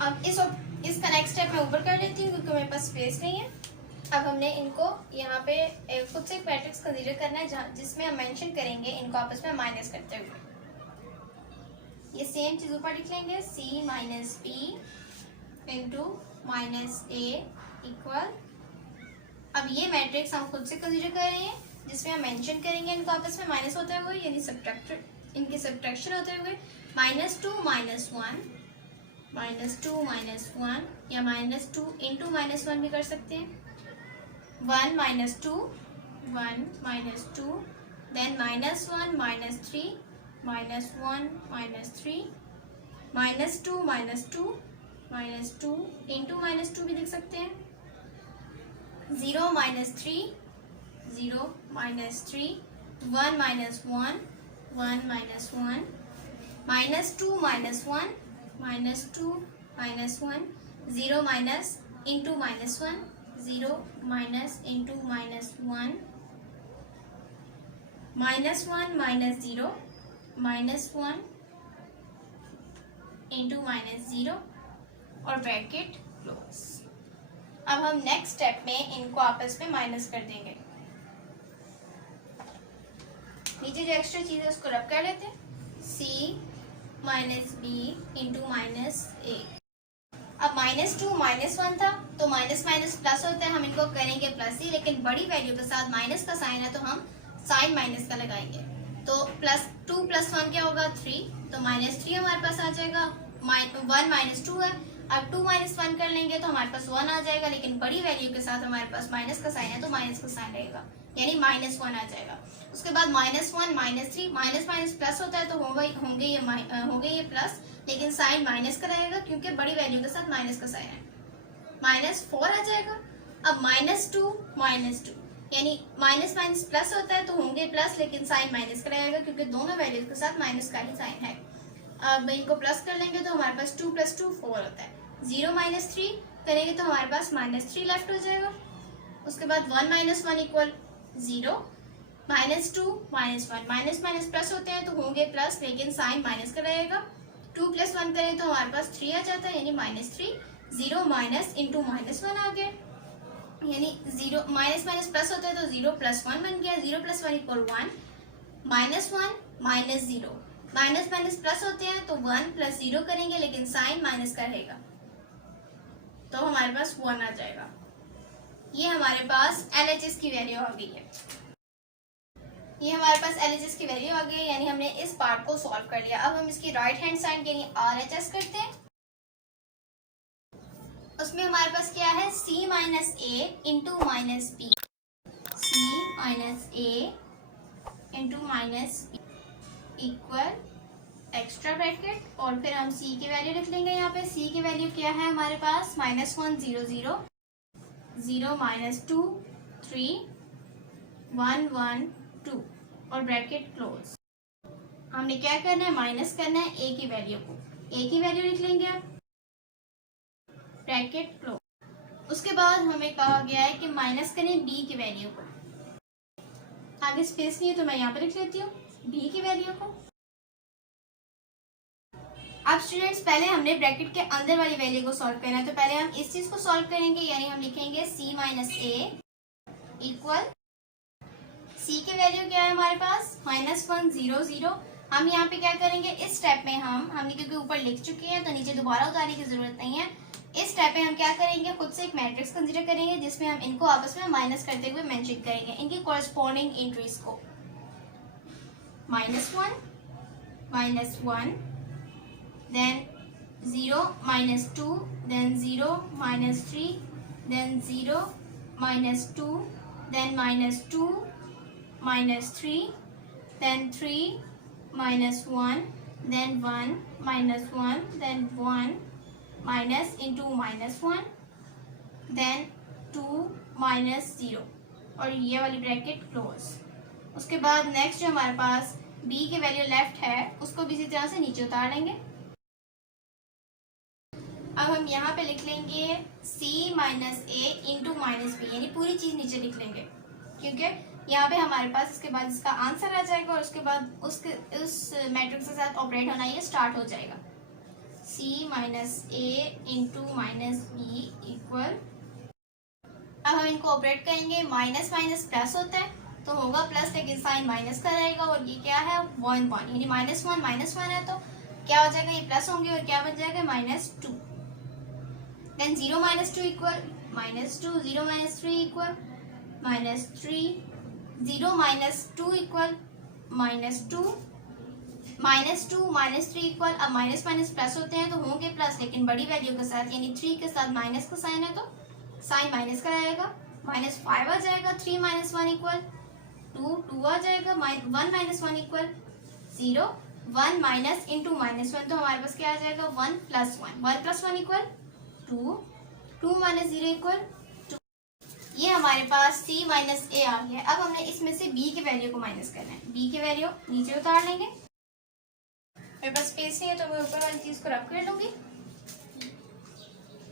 अब इसका नेक्स्ट स्टेप मैं ऊपर कर लेती हूँ क्योंकि मेरे पास स्पेस नहीं है। अब हमने इनको यहाँ पे खुद से एक मैट्रिक्स कंसीडर करना है जिसमें हम मेंशन करेंगे इनको आपस में माइनस करते हुए। ये सेम चीज ऊपर लिख लेंगे, c minus B into minus A equal, अब ये मैट्रिक्स हम खुद से कंसीडर कर रहे हैं जिसमें हम मेंशन करेंगे इनको आपस में माइनस होते हुए, यानी इनके सब्ट्रैक्शन होते हुए, -2 माइनस 1, -2 माइनस 1 या -2 इंटू -1 भी कर सकते हैं, 1 minus 2, 1 minus 2, then -1 minus 3, -1 minus 3, -2 minus 2, -2 into -2 भी लिख सकते हैं, 0 minus 3, 0 minus 3, 1 minus 1, 1 minus 1, -2 minus 1, -2 minus 1, 0 minus into -1, 0 minus into -1, -1 minus 0, -1 into -0 और ब्रैकेट क्लोज। अब हम नेक्स्ट स्टेप में इनको आपस में माइनस कर देंगे, नीचे जो एक्स्ट्रा चीज है उसको रब कर लेते हैं, c minus B into minus A. अब -2 -1 था तो माइनस माइनस प्लस होता है, हम इनको करेंगे प्लस ही, लेकिन बड़ी वैल्यू के साथ माइनस का साइन है तो हम साइन माइनस का लगाएंगे, तो +2 + 1 क्या होगा 3, तो -3 हमारे पास आ जाएगा, 1 माइनस 2 है, अब 2 माइनस 1 कर लेंगे तो हमारे पास 1 आ जाएगा, लेकिन बड़ी वैल्यू के साथ हमारे पास माइनस का साइन है तो माइनस का साइन रहेगा, यानी -1 आ जाएगा। उसके बाद -1 -3, माइनस माइनस प्लस होता है तो होंगे ये प्लस, लेकिन साइन माइनस का रहेगा क्योंकि बड़ी वैल्यू के साथ माइनस का साइन है, -4 आ जाएगा। अब -2 यानी माइनस माइनस प्लस होता है तो होंगे प्लस, लेकिन साइन माइनस का रहेगा क्योंकि दोनों वैल्यूज के साथ माइनस का ही साइन है। अब इनको प्लस कर लेंगे तो हमारे पास 2 + 2 4 होता है, 0 - 3 करेंगे तो हमारे पास -3 लेफ्ट हो जाएगा। उसके बाद 1 - 1 इक्वल 0, -2 -1, माइनस माइनस प्लस होते हैं तो होंगे प्लस, लेकिन साइन माइनस का रहेगा, 2 + 1 करें तो हमारे पास 3 आ जाता है, यानी -3, 0 माइनस इंटू -1 आ गया, यानी 0 माइनस माइनस प्लस होता है तो 0 + 1 बन गया, 0 + 1 = 1, -1 -0, माइनस माइनस प्लस होते हैं तो 1 + 0 करेंगे, लेकिन साइन माइनस का रहेगा तो हमारे पास 1 आ जाएगा। ये हमारे पास LHS की वैल्यू आ गई है, ये हमारे पास LHS की वैल्यू आ गई है, यानी हमने इस पार्ट को सॉल्व कर लिया। अब हम इसकी राइट हैंड साइड यानी RHS करते हैं, उसमें हमारे पास क्या है, c minus A into minus B, c minus A into minus B equal extra bracket, और फिर हम c की वैल्यू लिख लेंगे। यहाँ पे c की वैल्यू क्या है हमारे पास, -1 0 0, 0 -2 3, 1 1 2 और ब्रैकेट क्लोज। हमने क्या करना है, माइनस करना है a की वैल्यू को, a की वैल्यू लिख लेंगे आप, ब्रैकेट क्लोज। उसके बाद हमें कहा गया है कि माइनस करें b की वैल्यू को, आगे स्पेस नहीं है तो मैं यहाँ पे लिख लेती हूँ b की वैल्यू को। अब स्टूडेंट्स पहले हमने ब्रैकेट के अंदर वाली वैल्यू को सॉल्व करना है, तो पहले हम इस चीज को सॉल्व करेंगे, यानी हम लिखेंगे c minus A equal, c की वैल्यू क्या है हमारे पास, -1 0 0। हम यहाँ पे क्या करेंगे, इस स्टेप में हमने क्योंकि ऊपर लिख चुके हैं तो नीचे दोबारा उतारने की जरूरत नहीं है। इस स्टेप में हम क्या करेंगे, खुद से एक मैट्रिक्स कंसीडर करेंगे जिसमें हम इनको आपस में माइनस करते हुए मेंशन करेंगे इनकी कॉरेस्पॉन्डिंग एंट्रीज को, -1 -1, then 0 -2, then 0 -3, then 0 -2, then -2, -3, then 3 -1, then 1 -1, then 1 minus into -1, then 2 -0 और ये वाली ब्रैकेट क्लोज। उसके बाद नेक्स्ट जो हमारे पास b की वैल्यू लेफ्ट है उसको भी इसी तरह से नीचे उतार लेंगे। अब हम यहाँ पे लिख लेंगे c - a इंटू -b, यानी पूरी चीज नीचे लिख लेंगे क्योंकि यहाँ पे हमारे पास इसके बाद इसका आंसर आ जाएगा और उसके बाद उस मैट्रिक्स के साथ ऑपरेट होना ये स्टार्ट हो जाएगा। c - a into -b equal, अब हम इनको ऑपरेट करेंगे, माइनस माइनस प्लस होता है तो होगा प्लस, लेकिन साइन माइनस का रहेगा और ये क्या है 1 यानी -1 है तो क्या हो जाएगा, ये प्लस होंगे और क्या बन जाएगा -2। Then 0 - 2 equal -2, 0 - 3 equal -3, 0 - 2 equal -2, -2 -3 equal, अब माइनस माइनस प्लस होते हैं तो होंगे प्लस, लेकिन बड़ी वैल्यू के साथ यानी 3 के साथ माइनस का साइन है तो साइन माइनस का आएगा, -5 आ जाएगा, 3 - 1 इक्वल 2 आ जाएगा, 1 - 1 इक्वल 0, 1 माइनस इंटू -1 तो हमारे पास क्या आ जाएगा 1 + 1, 1 + 1 इक्वल 2, 2 - 0 इक्वल 2। ये हमारे पास c - a आ गया। अब हमने इसमें से b की वैल्यू को माइनस करना है, b की वैल्यू नीचे उतार लेंगे। मेरे पास स्पेस नहीं है तो मैं ऊपर वाली चीज को रब कर लूंगी।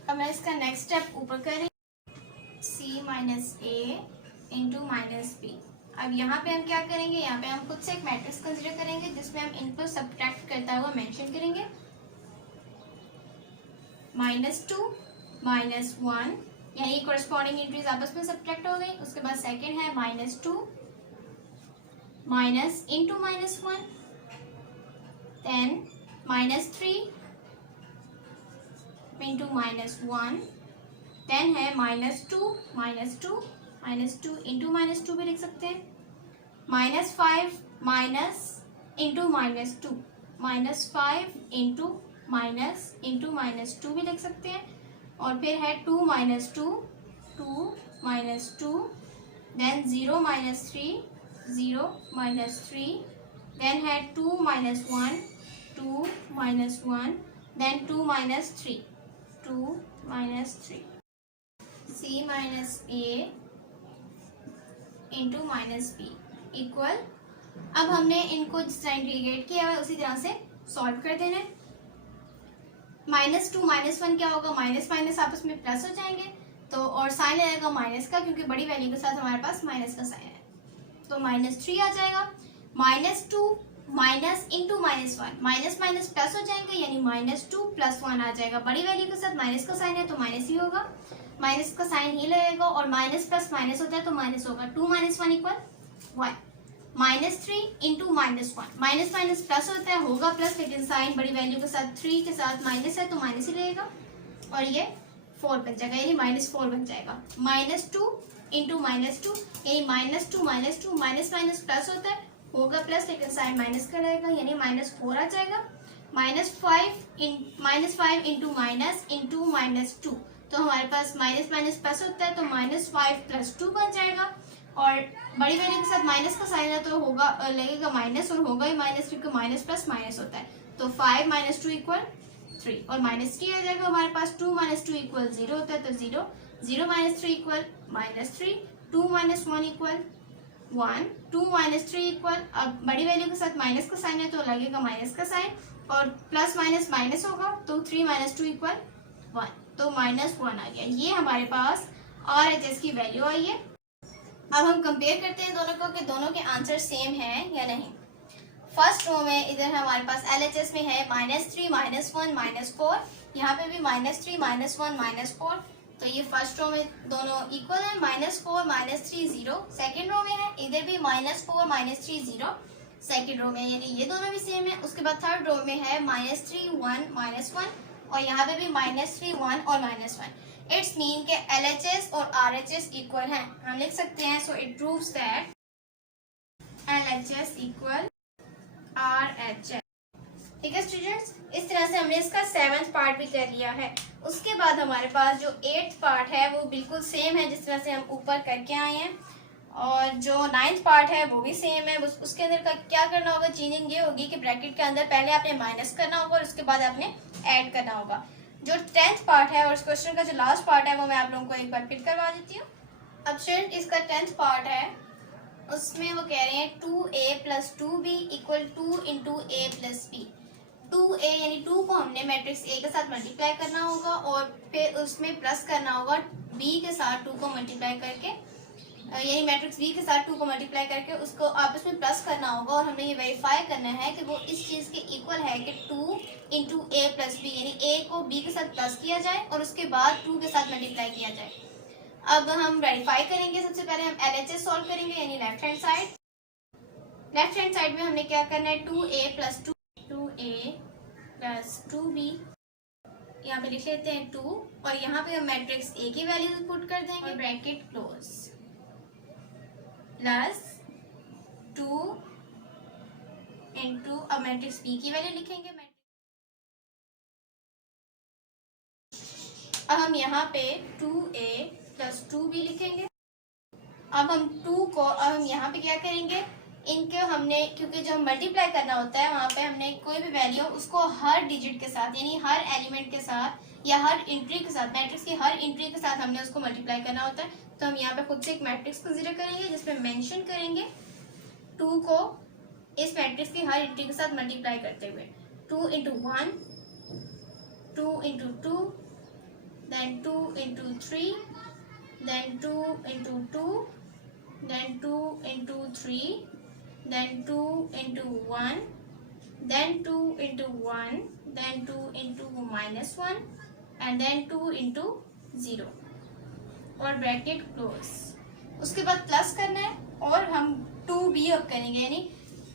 अब मैं इसका नेक्स्ट स्टेप ऊपर कर रही हूँ, c - a इंटू -b। अब यहाँ पे हम क्या करेंगे, यहाँ पे हम खुद से एक मैट्रिक्स कंसीडर करेंगे जिसमें हम इनको सब्ट्रैक्ट करता हुआ मेंशन करेंगे। -2 -1 यानी कोरस्पॉन्डिंग एंट्रीज आपस में सब्ट्रैक्ट हो गई। उसके बाद सेकंड है -2 minus into -1, then -3 into -1, then है -2 इंटू -2 भी लिख सकते हैं, -5 माइनस इंटू -2, -5 इंटू -2 भी लिख सकते हैं, और फिर है 2 -2, देन 0 -3, देन है 2 - 1, then 2 -3, c - a into -b equal, अब हमने इनको जिस तरह इंटीग्रेट किया है उसी तरह से सॉल्व कर देना है। -2 -1 क्या होगा, माइनस माइनस आपस में प्लस हो जाएंगे तो, और साइन आएगा माइनस का क्योंकि बड़ी वैल्यू के साथ हमारे पास माइनस का साइन है, तो -3 आ जाएगा। -2 minus into -1, minus minus plus हो जाएंगे यानी -2 + 1 आ जाएगा, बड़ी वैल्यू के साथ माइनस का साइन है तो माइनस ही होगा, माइनस का साइन ही लगेगा, और माइनस प्लस माइनस होता है तो माइनस होगा। 2 - 1 equal 1, -3 into -1, minus minus plus होता है, होगा प्लस, लेकिन साइन बड़ी वैल्यू के साथ 3 के साथ माइनस है तो माइनस ही लगेगा, और ये 4 बन जाएगा यानी -4 बन जाएगा। -2 इंटू -2 यानी -2 माइनस माइनस प्लस होता है, होगा प्लस, लेकिन साइन माइनस का रहेगा यानी -4 आ जाएगा। -5 इंटू -2 तो हमारे पास माइनस माइनस प्लस होता है तो -5 + 2 बन जाएगा, और बड़ी वैल्यू के साथ माइनस का साइन है तो होगा लगेगा माइनस, और होगा ही माइनस क्योंकि माइनस प्लस माइनस होता है, तो 5 - 2 इक्वल 3, और -3 आ जाएगा हमारे पास। 2 - 2 इक्वल 0 होता है तो 0, 0 - 3 इक्वल -3, 2 - 1 इक्वल 1, 2 - 3 इक्वल, अब बड़ी वैल्यू के साथ माइनस का साइन है तो लगेगा माइनस का साइन, और प्लस माइनस माइनस होगा तो 3 - 2 इक्वल 1, तो -1 आ गया। ये हमारे पास RHS की वैल्यू आई है। अब हम कंपेयर करते हैं दोनों को कि दोनों के आंसर सेम हैं या नहीं। फर्स्ट रो में इधर हमारे पास LHS में है -3 -1 -4, यहाँ पे भी -3 -1 -4, तो ये फर्स्ट रो में दोनों इक्वल है, -4 -3 0। सेकेंड रो में है इधर भी -4 -3 0 सेकेंड रो में, यानी ये दोनों भी सेम है। उसके बाद थर्ड रो में है -3 1 -1, और यहाँ पे भी -3 1 और -1। इट्स मीन के LHS और RHS इक्वल हैं। हम लिख सकते हैं, so it proves that LHS equal RHS। ठीक है स्टूडेंट्स, इस तरह से हमने इसका 7th पार्ट भी कर लिया है। उसके बाद हमारे पास जो 8th पार्ट है वो बिल्कुल सेम है जिस तरह से हम ऊपर करके आए हैं, और जो 9th पार्ट है वो भी सेम है। बस उसके अंदर का क्या करना होगा, चेंजिंग ये होगी कि ब्रैकेट के अंदर पहले आपने माइनस करना होगा और उसके बाद आपने ऐड करना होगा। जो 10th पार्ट है और इस क्वेश्चन का जो लास्ट पार्ट है वो मैं आप लोगों को एक बार फिर करवा देती हूँ। अब स्टूडेंट इसका 10th पार्ट है, उसमें वो कह रहे हैं 2a + 2b = 2 × a + b। 2a यानी 2 को हमने मैट्रिक्स a के साथ मल्टीप्लाई करना होगा और फिर उसमें प्लस करना होगा b के साथ 2 को मल्टीप्लाई करके, यानी मैट्रिक्स b के साथ 2 को मल्टीप्लाई करके उसको आपस में प्लस करना होगा। और हमें ये वेरीफाई करना है कि वो इस चीज़ के इक्वल है कि 2 × a + b, यानी a को b के साथ प्लस किया जाए और उसके बाद 2 के साथ मल्टीप्लाई किया जाए। अब हम वेरीफाई करेंगे। सबसे पहले हम LHS सॉल्व करेंगे, यानी left hand side. Left hand side में हमने क्या करना है, 2a + 2b, यहाँ पे लिख लेते हैं 2 और यहाँ पे हम मैट्रिक्स a की वैल्यूज पुट कर देंगे और ब्रैकेट क्लोज प्लस 2 × अब मैट्रिक्स b की वैल्यू लिखेंगे। अब हम यहाँ पे 2a + 2b लिखेंगे। अब हम 2 को अब हम यहाँ पे क्या करेंगे, इनके हमने क्योंकि जो मल्टीप्लाई करना होता है वहाँ पे हमने कोई भी वैल्यू उसको हर डिजिट के साथ, यानी हर एलिमेंट के साथ या हर एंट्री के साथ, मैट्रिक्स की हर एंट्री के साथ हमने उसको मल्टीप्लाई करना होता है। तो हम यहाँ पे खुद से एक मैट्रिक्स कंसीडर करेंगे जिसमें मेंशन करेंगे 2 को इस मैट्रिक्स की हर एंट्री के साथ मल्टीप्लाई करते हुए 2 × 1, 2 × 2, then 2 × 3, then 2 × 2, then 2 × 3, then 2 × 1, then 2 × 1, then 2 × -1 and then 2 × 0 और ब्रैकेट क्लोज। उसके बाद प्लस करना है और हम 2b अब करेंगे, यानी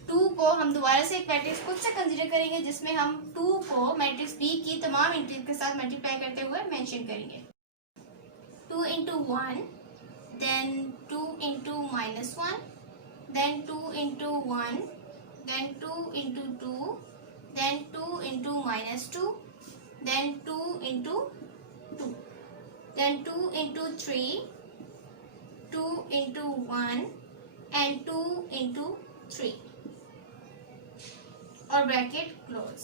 2 को हम दोबारा से एक मैट्रिक्स खुद से कंसीडर करेंगे जिसमें हम 2 को मैट्रिक्स b की तमाम एंट्रीज के साथ मल्टीप्लाई करते हुए मेंशन करेंगे। 2 × 1, then 2 × -1, then 2 × 1, then 2 × 2, then 2 × -2, then 2 × 2, then 2 × 3, 2 × 1 and 2 × 3 और ब्रैकेट क्लोज।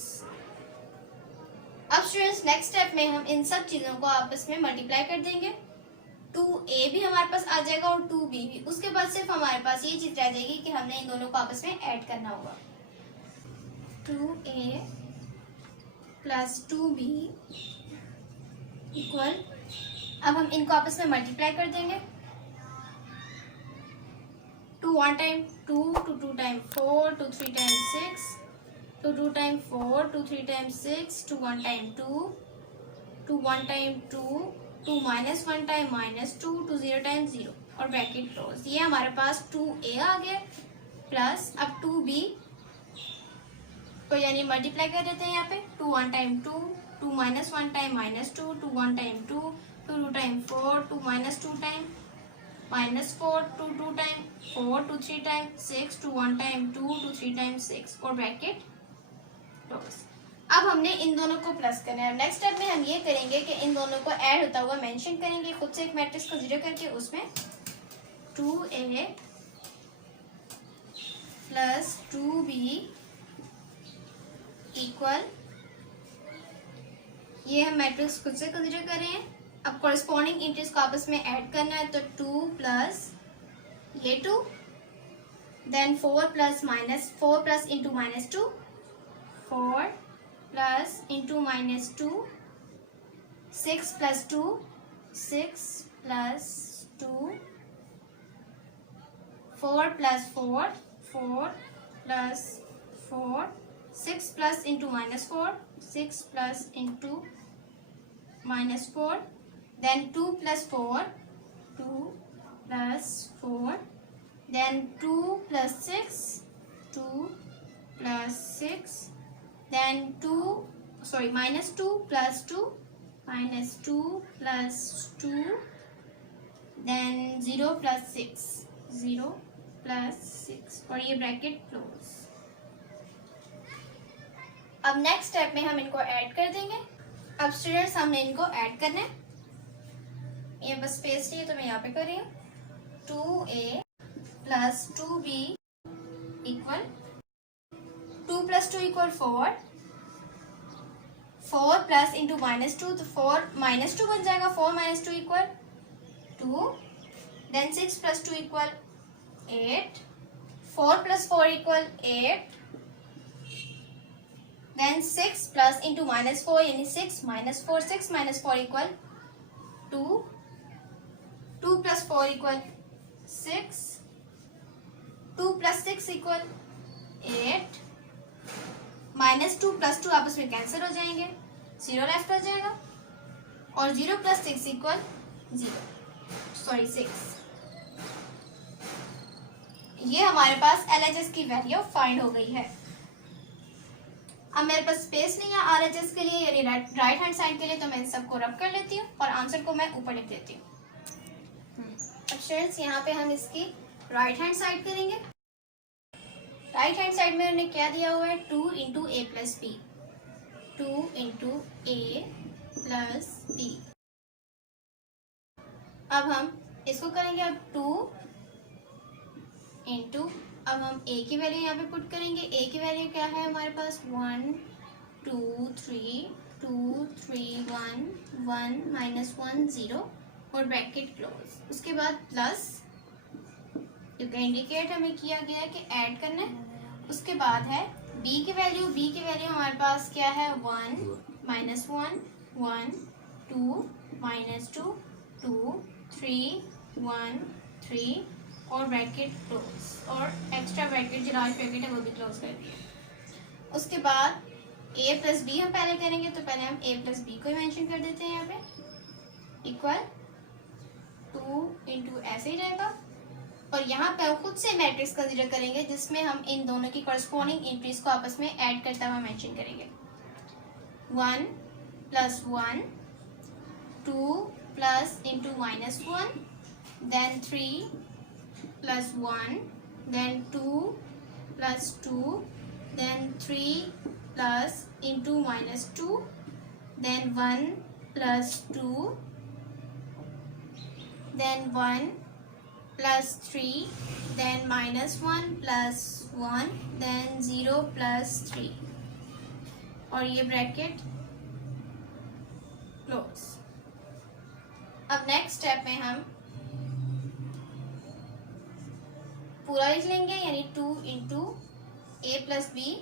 अब स्टूडेंट्स नेक्स्ट स्टेप में हम इन सब चीज़ों को आपस में मल्टीप्लाई कर देंगे। 2a भी हमारे पास आ जाएगा और 2b भी। उसके बाद सिर्फ हमारे पास ये चीज़ रह जाएगी कि हमने इन दोनों को आपस में ऐड करना होगा। 2a + 2b इक्वल, अब हम इनको आपस में मल्टीप्लाई कर देंगे। 2 1 time 2, 2 2 time 4, 2 3 time 6, 2 2 time 4, 2 3 time 6, 2 1 time 2, 2 1 time 2, 2 -1 time -2, 2 0 time 0 और ब्रैकेट क्लोज। ये हमारे पास 2a आ गया प्लस अब 2b को यानी मल्टीप्लाई कर देते हैं यहाँ पे। 2 1 time 2, 2 -1 time -2, 2 1 time 2, 2 2 time 4, 2 -2 time -4, 2 2 time 4, 2 3 time 6, 2 1 time 2, 2 3 time 6 और ब्रैकेट क्लोज। अब हमने इन दोनों को प्लस करना है। नेक्स्ट स्टेप में हम ये करेंगे कि इन दोनों को ऐड होता हुआ मेंशन करेंगे खुद से एक मैट्रिक्स कंसीडर करके, उसमें 2a + 2b इक्वल, ये हम मैट्रिक्स खुद से कंसीडर कर रहे हैं। अब कॉरेस्पॉन्डिंग इंटीजर्स को आपस में ऐड करना है तो 2 प्लस ये 2, then 4 plus × -2, 4 plus × -2, 6 + 2, 6 + 2, 4 + 4, 4 + 4, 6 + × -4, 6 + × -4, then 2 + 4, 2 + 4, then 2 + 6, 2 + 6, then -2 + 2, -2 + 2, then 0 + 6, 0 + 6 और ये ब्रैकेट क्लोज। अब नेक्स्ट स्टेप में हम इनको ऐड कर देंगे। अब स्टूडेंट्स हमने इनको ऐड करना है, ये बस स्पेस चाहिए तो मैं यहाँ पे कर रही हूँ। 2a plus 2b equal 2 plus 2 equal 4, 4 plus into -2, तो 4 -2 बन जाएगा, 4 - 2 equal 2, then 6 plus 2 equal 8, 4 plus 4 equal 8, then 6 plus into -4 यानी 6 -4, 6 -4 equal 2, 2 plus 4 equal 6, 2 plus 6 equal 8, -2 plus 2 आपस में कैंसिल हो जाएंगे, 0 लेफ्ट हो जाएगा, और 0 प्लस 6 इक्वल 6। ये हमारे पास LHS की वैल्यू फाइंड हो गई है। अब मेरे पास स्पेस नहीं है RHS के लिए यानी राइट हैंड साइड के लिए, तो मैं इन सबको रब कर लेती हूँ और आंसर को मैं ऊपर लिख देती हूँ। अब स्टूडेंट्स यहाँ पे हम इसकी राइट हैंड साइड करेंगे। राइट हैंड साइड में उन्हें क्या दिया हुआ है, 2 इंटू ए प्लस बी, 2 इंटू ए प्लस बी। अब हम इसको करेंगे, अब 2 इंटू, अब हम ए की वैल्यू यहाँ पे पुट करेंगे। ए की वैल्यू क्या है हमारे पास, 1 2 3 2 3 1 1 -1 0 और ब्रैकेट क्लोज। उसके बाद प्लस, क्योंकि इंडिकेट हमें किया गया है कि ऐड करना है। उसके बाद है बी की वैल्यू, बी की वैल्यू हमारे पास क्या है, 1 -1 1 2 -2 2 3 1 3 और ब्रैकेट क्लोज, और एक्स्ट्रा ब्रैकेट जो लार्ज ब्रैकेट है वो भी क्लोज कर दिया। उसके बाद a प्लस बी हम पहले करेंगे, तो पहले हम a प्लस बी को ही मेंशन कर देते हैं यहाँ पे, इक्वल 2 इंटू ऐसे ही रहेगा। और यहाँ पे खुद से मैट्रिक्स कंसीडर करेंगे जिसमें हम इन दोनों की कॉरस्पॉन्डिंग एंट्रीज को आपस में ऐड करता हुआ मेंशन करेंगे। 1 plus 1, 2 plus into -1, then 3 plus 1, then 2 plus 2, then 3 plus into -2, then 1 plus 2, then 1 plus 3, then -1 plus 1, then 0 plus 3 और ये ब्रैकेट क्लोज। अब नेक्स्ट स्टेप में हम पूरा लिख लेंगे, यानी 2 इंटू ए प्लस बी।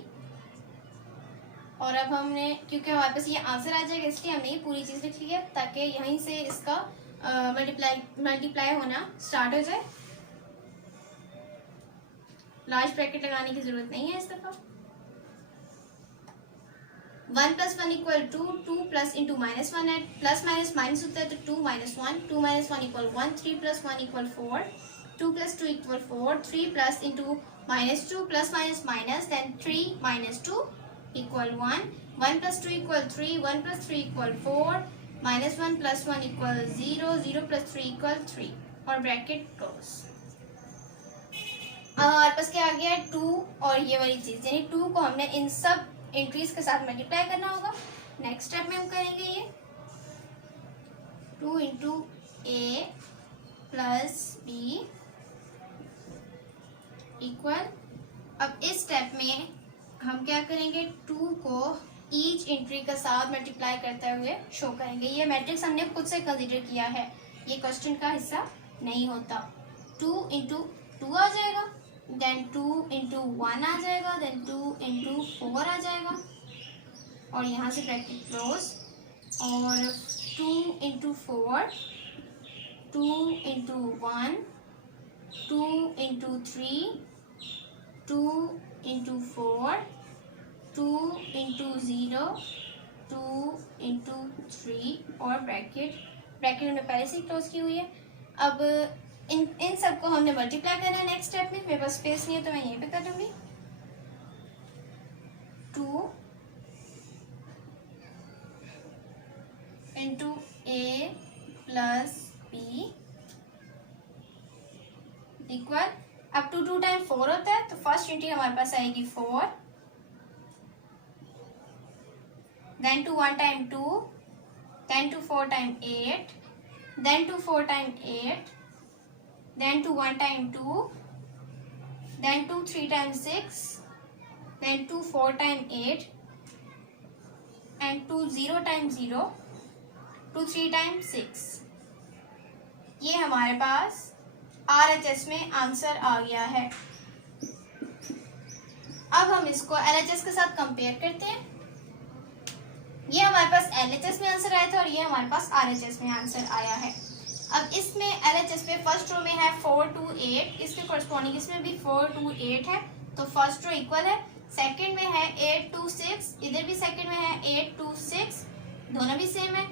और अब हमने, क्योंकि हमारे पास ये आंसर आ जाएगा इसलिए हमने ये पूरी चीज़ लिख ली है, ताकि यहीं से इसका मल्टीप्लाई होना स्टार्ट हो जाए। लार्ज ब्रैकेट लगाने की जरूरत नहीं है इस दफा। 1 प्लस 1 इक्वल 2, 2 प्लस इंटू -1 है, प्लस माइनस माइनस होता है तो 2 -1, 2 -1 equal 1, 3 plus 1 equal 4, 2 plus 2 equal 4, 3 plus into -2 plus minus, then 3 - 2 equal 1, 1 plus 2 equal 3, 1 plus 3 equal 4, -1 plus 1 equal 0, 0 plus 3 equal 3 और ब्रैकेट क्लोज। अब हमारे पास क्या आ गया है, 2 और ये वाली चीज, यानी 2 को हमने इन सब एंट्रीज के साथ मल्टीप्लाई करना होगा। नेक्स्ट स्टेप में हम करेंगे ये 2 इंटू ए प्लस बी इक्वल, अब इस स्टेप में हम क्या करेंगे, 2 को ईच एंट्री के साथ मल्टीप्लाई करते हुए शो करेंगे। ये मैट्रिक्स हमने खुद से कंसीडर किया है, ये क्वेश्चन का हिस्सा नहीं होता। 2 इंटू 2 आ जाएगा, देन 2 इंटू 1 आ जाएगा, देन 2 इंटू 4 आ जाएगा और यहाँ से ब्रैकेट क्लोज, और 2 into 4, 2 into 1, 2 into 3, 2 into 4, 2 into 0, 2 into 3 और ब्रैकेट हमने पहले से क्लोज की हुई है। अब इन सबको हमने मल्टीप्लाई करना है नेक्स्ट स्टेप में। मेरे पास स्पेस नहीं है तो मैं यहीं पे कर दूंगी। 2 इंटू ए प्लस बी इक्वल, अब 2 टाइम 4 होता है तो फर्स्ट एंट्री हमारे पास आएगी 4, then 2 1 time 2, then 2 4 time 8, then 2 4 time 8, then 2 1 time 2, then 2 3 times 6, then 2 4 times 8, and 2 0 times 0, 2 3 times 6. ये हमारे पास RHS में आंसर आ गया है। अब हम इसको LHS के साथ कंपेयर करते हैं। ये हमारे पास LHS में आंसर आया था और ये हमारे पास RHS में आंसर आया है। अब इसमें LHS पे फर्स्ट रो में है 4 2 8, इसके कॉरस्पॉन्डिंग इसमें भी 4 2 8 है, तो फर्स्ट रो इक्वल है। सेकंड में है 8 2 6, इधर भी सेकंड में है 8 2 6, दोनों भी सेम है।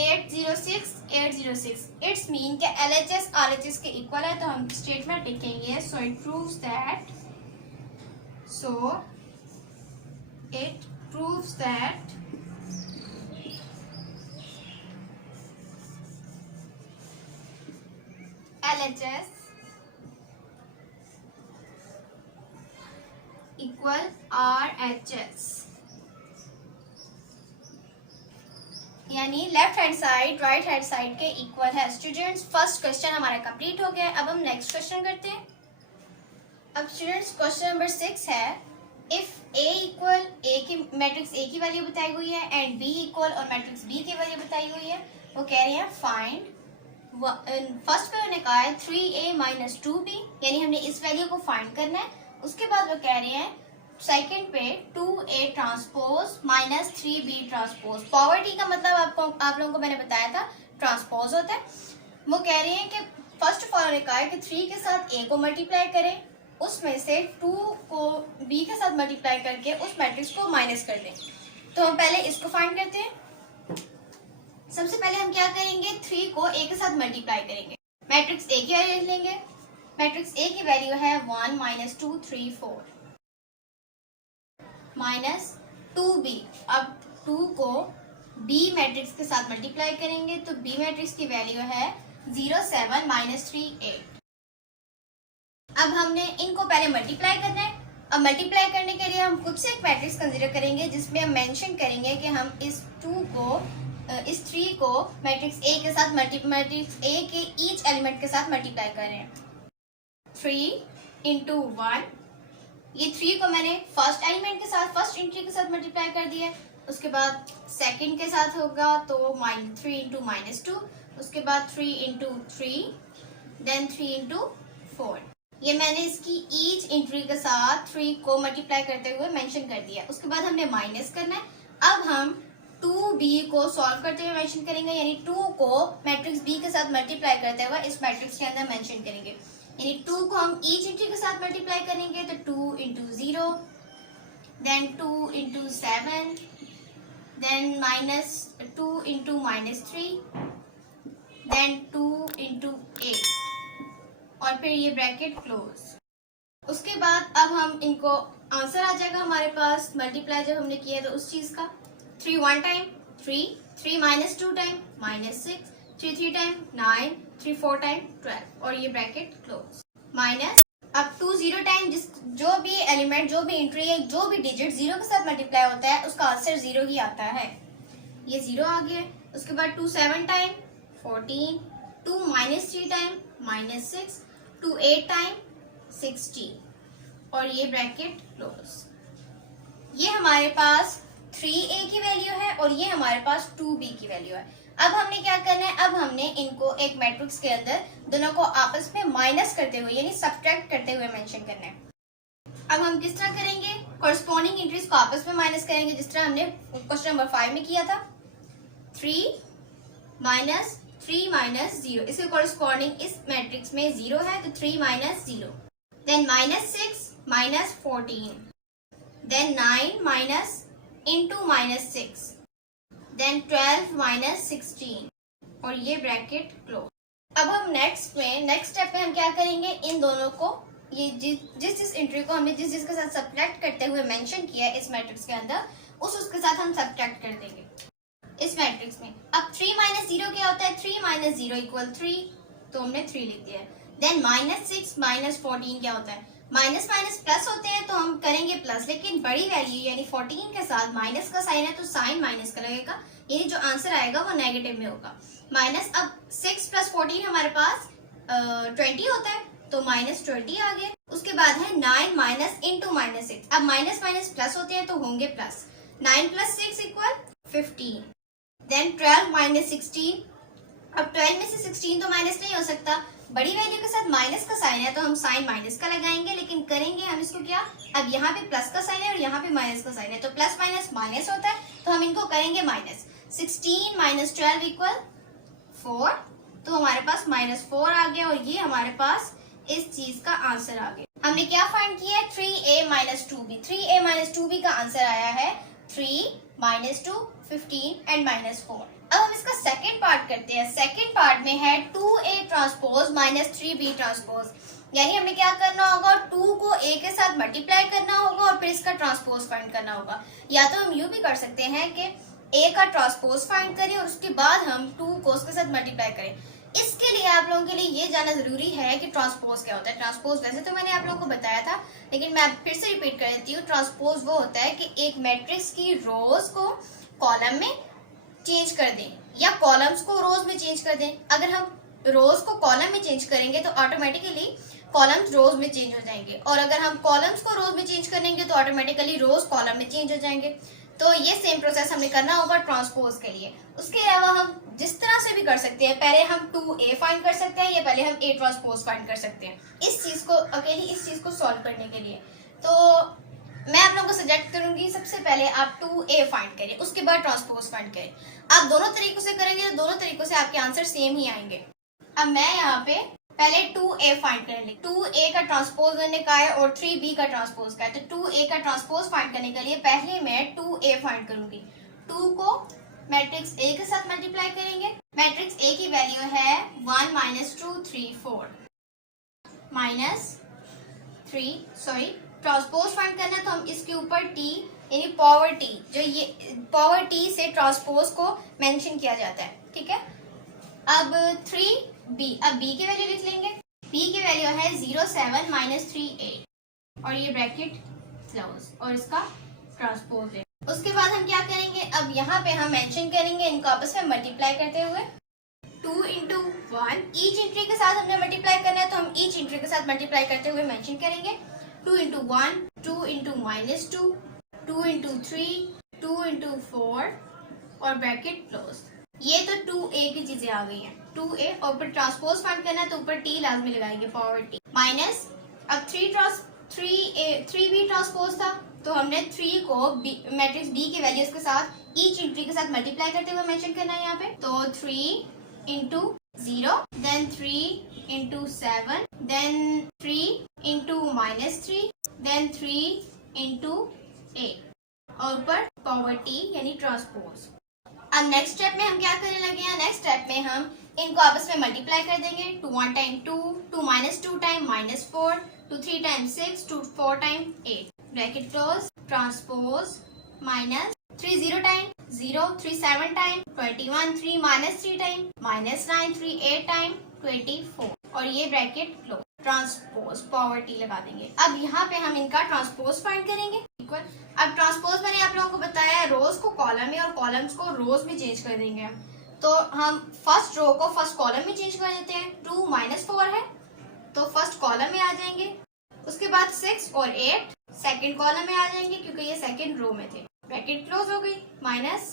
8 0 6 8 0 6, इट्स मीन कि LHS RHS के इक्वल है, तो हम स्टेटमेंट लिखेंगे so it proves that LHS equal RHS, यानी left hand side right hand side के इक्वल है। स्टूडेंट्स फर्स्ट क्वेश्चन हमारा कंप्लीट हो गया। अब हम नेक्स्ट क्वेश्चन करते हैं। अब स्टूडेंट्स क्वेश्चन नंबर 6 है, इफ A इक्वल A की मैट्रिक्स A की वैल्यू बताई हुई है एंड B इक्वल और मैट्रिक्स B की वैल्यू बताई हुई है, वो कह रहे हैं फाइंड। फर्स्ट पे उन्होंने कहा है 3A माइनस 2B, यानी हमने इस वैल्यू को फाइंड करना है। उसके बाद वो कह रहे हैं सेकंड पे 2A transpose minus 3B transpose. Poverty का मतलब आप लोगों को मैंने बताया था ट्रांसपोज होता है। वो कह रहे हैं कि फर्स्ट ऑफ ऑल उन्होंने कहा है कि 3 के साथ A को मल्टीप्लाई करें, उसमें से 2 को B के साथ मल्टीप्लाई करके उस मैट्रिक्स को माइनस कर दें। तो हम पहले इसको फाइंड करते हैं। सबसे पहले हम क्या करेंगे, 3 को A के साथ मल्टीप्लाई करेंगे, मैट्रिक्स A की वैल्यू लेंगे। मैट्रिक्स A की वैल्यू है 1 माइनस 2 3 4 माइनस 2B। अब 2 को B मैट्रिक्स के साथ मल्टीप्लाई करेंगे तो B मैट्रिक्स की वैल्यू है 0 7 माइनस 3 8। अब हमने इनको पहले मल्टीप्लाई करना है। अब मल्टीप्लाई करने के लिए हम खुद से एक मैट्रिक्स कंसीडर करेंगे जिसमें हम मेंशन करेंगे कि हम इस 3 को मैट्रिक्स A के साथ मैट्रिक्स A के ईच एलिमेंट के साथ मल्टीप्लाई कर रहे हैं। 3 into 1, ये 3 को मैंने फर्स्ट एलिमेंट के साथ फर्स्ट एंट्री के साथ मल्टीप्लाई कर दिया है। उसके बाद सेकंड के साथ होगा तो 3 into माइनस 2, उसके बाद 3 into 3, देन 3 into 4। ये मैंने इसकी ईच एंट्री के साथ 3 को मल्टीप्लाई करते हुए मेंशन कर दिया। उसके बाद हमने माइनस करना है। अब हम 2B को सॉल्व करते हुए मेंशन करेंगे, यानी 2 को मैट्रिक्स B के साथ मल्टीप्लाई करते हुए इस मैट्रिक्स के अंदर मेंशन करेंगे। यानी 2 को हम ईच एंट्री के साथ मल्टीप्लाई करेंगे तो 2 into 0, then 2 into 7, then minus 2 into minus 3, then 2 into 8 और फिर ये ब्रैकेट क्लोज। उसके बाद अब हम इनको आंसर आ जाएगा हमारे पास मल्टीप्लाई जब हमने किया तो उस चीज का। 3 1 time 3 minus 2 time minus 6, 3 time 9, 3 4 time 12 और ये ब्रैकेट क्लोज। माइनस अब 2 0 टाइम जो भी एलिमेंट जो भी एंट्री है जो भी डिजिट 0 के साथ मल्टीप्लाई होता है उसका आंसर 0 ही आता है, ये 0 आ गया। उसके बाद 2 7 time 14, 2 minus 3 time minus 6, 2 8 time 16 और ये ब्रैकेट क्लोज। ये हमारे पास 3A की वैल्यू है और ये हमारे पास 2B की वैल्यू है। अब हमने क्या करना है, अब हमने इनको एक मैट्रिक्स के अंदर दोनों को आपस में माइनस करते हुए यानी सब्ट्रैक्ट करते हुए मेंशन करना है। अब हम किस तरह करेंगे, कॉरस्पॉन्डिंग एंट्रीज को आपस में माइनस करेंगे जिस तरह हमने क्वेश्चन नंबर 5 में किया था। 3 माइनस 0, इसके कॉरस्पॉन्डिंग इस मैट्रिक्स में 0 है तो 3 minus 0, then minus 6 minus 14, then 9 minus into minus 6, then 12 minus 16 और ये ब्रैकेट क्लोज। अब हम नेक्स्ट स्टेप में हम क्या करेंगे, इन दोनों को ये जिस एंट्री को हमने जिसके साथ सब्ट्रैक्ट करते हुए मेंशन किया है इस मैट्रिक्स के अंदर उसके साथ हम सब्ट्रैक्ट कर देंगे इस मैट्रिक्स में। अब 3 माइनस 0 क्या होता है, 3 माइनस 0 इक्वल 3, तो हमने 3 लिख दिया है। देन माइनस 6 माइनस 14 क्या होता है, माइनस माइनस प्लस होते हैं तो हम करेंगे प्लस, लेकिन बड़ी वैल्यू यानी 14 के साथ माइनस का साइन है तो साइन माइनस का लगेगा, यानी जो आंसर आएगा वो नेगेटिव में होगा। माइनस अब 6 प्लस 14 हमारे पास 20 होता है तो माइनस 20 आ गया। उसके उसके बाद है 9 माइनस इंटू माइनस 6। अब माइनस माइनस प्लस होते हैं तो होंगे plus. 9 plus 6 equal 15। Then 12 minus 16। अब 12 में से 16 तो माइनस नहीं हो सकता, बड़ी वैल्यू के साथ माइनस का साइन है तो हम साइन माइनस का लगाएंगे, लेकिन करेंगे हम इसको क्या, अब यहाँ पे प्लस का साइन है और यहाँ पे माइनस का साइन है, तो प्लस माइनस माइनस होता है, तो हम इनको करेंगे माइनस। 16 माइनस 12 इक्वल 4, तो हमारे पास -4 आ गया और ये हमारे पास इस चीज का आंसर आ गया। हमने क्या फाइंड किया है, 3a minus 2b। 3a minus 2b का आंसर आया है 3 माइनस 2 15 एंड -4। अब हम इसका सेकंड पार्ट करते हैं। सेकंड पार्ट में है 2a transpose minus 3b transpose, यानी हमें क्या करना होगा, 2 को a के साथ मल्टीप्लाई करना होगा और फिर इसका ट्रांसपोज फाइंड करना होगा। या तो हम यूं भी कर सकते हैं कि a का ट्रांसपोज फाइंड करें और उसके बाद हम 2 को उसके साथ मल्टीप्लाई करें। इसके लिए आप लोगों के लिए ये जानना जरूरी है कि ट्रांसपोज क्या होता है। ट्रांसपोज वैसे तो मैंने आप लोगों को बताया था, लेकिन मैं फिर से रिपीट कर देती हूँ। ट्रांसपोज वो होता है कि एक मैट्रिक्स की रोज को कॉलम में चेंज कर दें या कॉलम्स को रोज में चेंज कर दें। अगर हम रोज को कॉलम में चेंज करेंगे तो ऑटोमेटिकली कॉलम्स रोज में चेंज हो जाएंगे, और अगर हम कॉलम्स को रोज में चेंज करेंगे तो ऑटोमेटिकली रोज कॉलम में चेंज हो जाएंगे। तो ये सेम प्रोसेस हमें करना होगा ट्रांसपोज के लिए। उसके अलावा हम जिस तरह से भी कर सकते हैं, पहले हम 2a फाइंड कर सकते हैं या पहले हम a ट्रांसपोज फाइंड कर सकते हैं इस चीज को, अकेली इस चीज को सॉल्व करने के लिए। तो मैं आप लोगों को सजेस्ट करूंगी सबसे पहले आप 2a फाइंड करें, उसके बाद ट्रांसपोज फाइंड करें। आप दोनों तरीकों से करेंगे तो दोनों तरीकों से आपके आंसर सेम ही आएंगे। अब मैं यहाँ पे पहले 2a फाइंड करने लगी। 2a का ट्रांसपोज मैंने कहा है और 3b का ट्रांसपोज का है, तो 2a का ट्रांसपोज फाइंड करने के लिए पहले मैं 2a फाइंड करूंगी। 2 को मैट्रिक्स a के साथ मल्टीप्लाई करेंगे। मैट्रिक्स a की वैल्यू है 1 minus 2 3 4 minus 3, sorry transpose find करना है तो हम इसके ऊपर t यानी पावर t, जो ये पावर t से ट्रांसपोज को मेंशन किया जाता है, ठीक है। अब 3b, अब b की वैल्यू लिख लेंगे। b की वैल्यू है 0 7 माइनस 3 8 और ये ब्रैकेट क्लोज और इसका ट्रांसपोज है। उसके बाद हम क्या करेंगे, अब यहाँ पे हम मेंशन करेंगे इनको आपस में मल्टीप्लाई करते हुए। 2 इंटू 1, ईच एंट्री के साथ हमने मल्टीप्लाई करना है तो हम ईच एंट्री के साथ मल्टीप्लाई करते हुए मेंशन करेंगे। 2 इंटू 1, 2 इंटू -2, 2 इंटू 3, 2 इंटू 4 और ब्रैकेट क्लोज। ये तो 2a की चीजें आ गई हैं। 2a और फिर ट्रांसपोज फाइंड करना है तो ऊपर t लाजमी लगाएंगे, पावर t माइनस। अब 3b ट्रांसपोज था तो हमने 3 को मैट्रिक्स b की वैल्यूज के साथ ईच एंट्री के साथ मल्टीप्लाई करते हुए मेंशन करना है यहाँ पे। तो 3 into 0, then 3 into 7, then 3 into -3, then 3 into 8 और ऊपर पावर t यानी ट्रांसपोज। अब नेक्स्ट स्टेप में हम क्या करने लगे हैं, नेक्स्ट स्टेप में हम इनको आपस में मल्टीप्लाई कर देंगे। 2 1 time 2, 2 -2 time -4, 2 3 time 6, 2 4 time 8 bracket close transpose minus 3 0 time 0, 3 7 time 21, 3 -3 time -9, 3 8 time 24 और ये bracket close transpose power t लगा देंगे। अब यहाँ पे हम इनका ट्रांसपोज फाइंड करेंगे इक्वल। अब ट्रांसपोज मैंने आप लोगों को बताया है रोज को कॉलम में और कॉलम्स को रोज में चेंज कर देंगे हम। तो हम फर्स्ट रो को फर्स्ट कॉलम में चेंज कर देते हैं। 2 -4 है तो फर्स्ट कॉलम में आ जाएंगे। उसके बाद 6 और 8 सेकंड कॉलम में आ जाएंगे क्योंकि ये सेकंड रो में थे। ब्रैकेट क्लोज हो गई। माइनस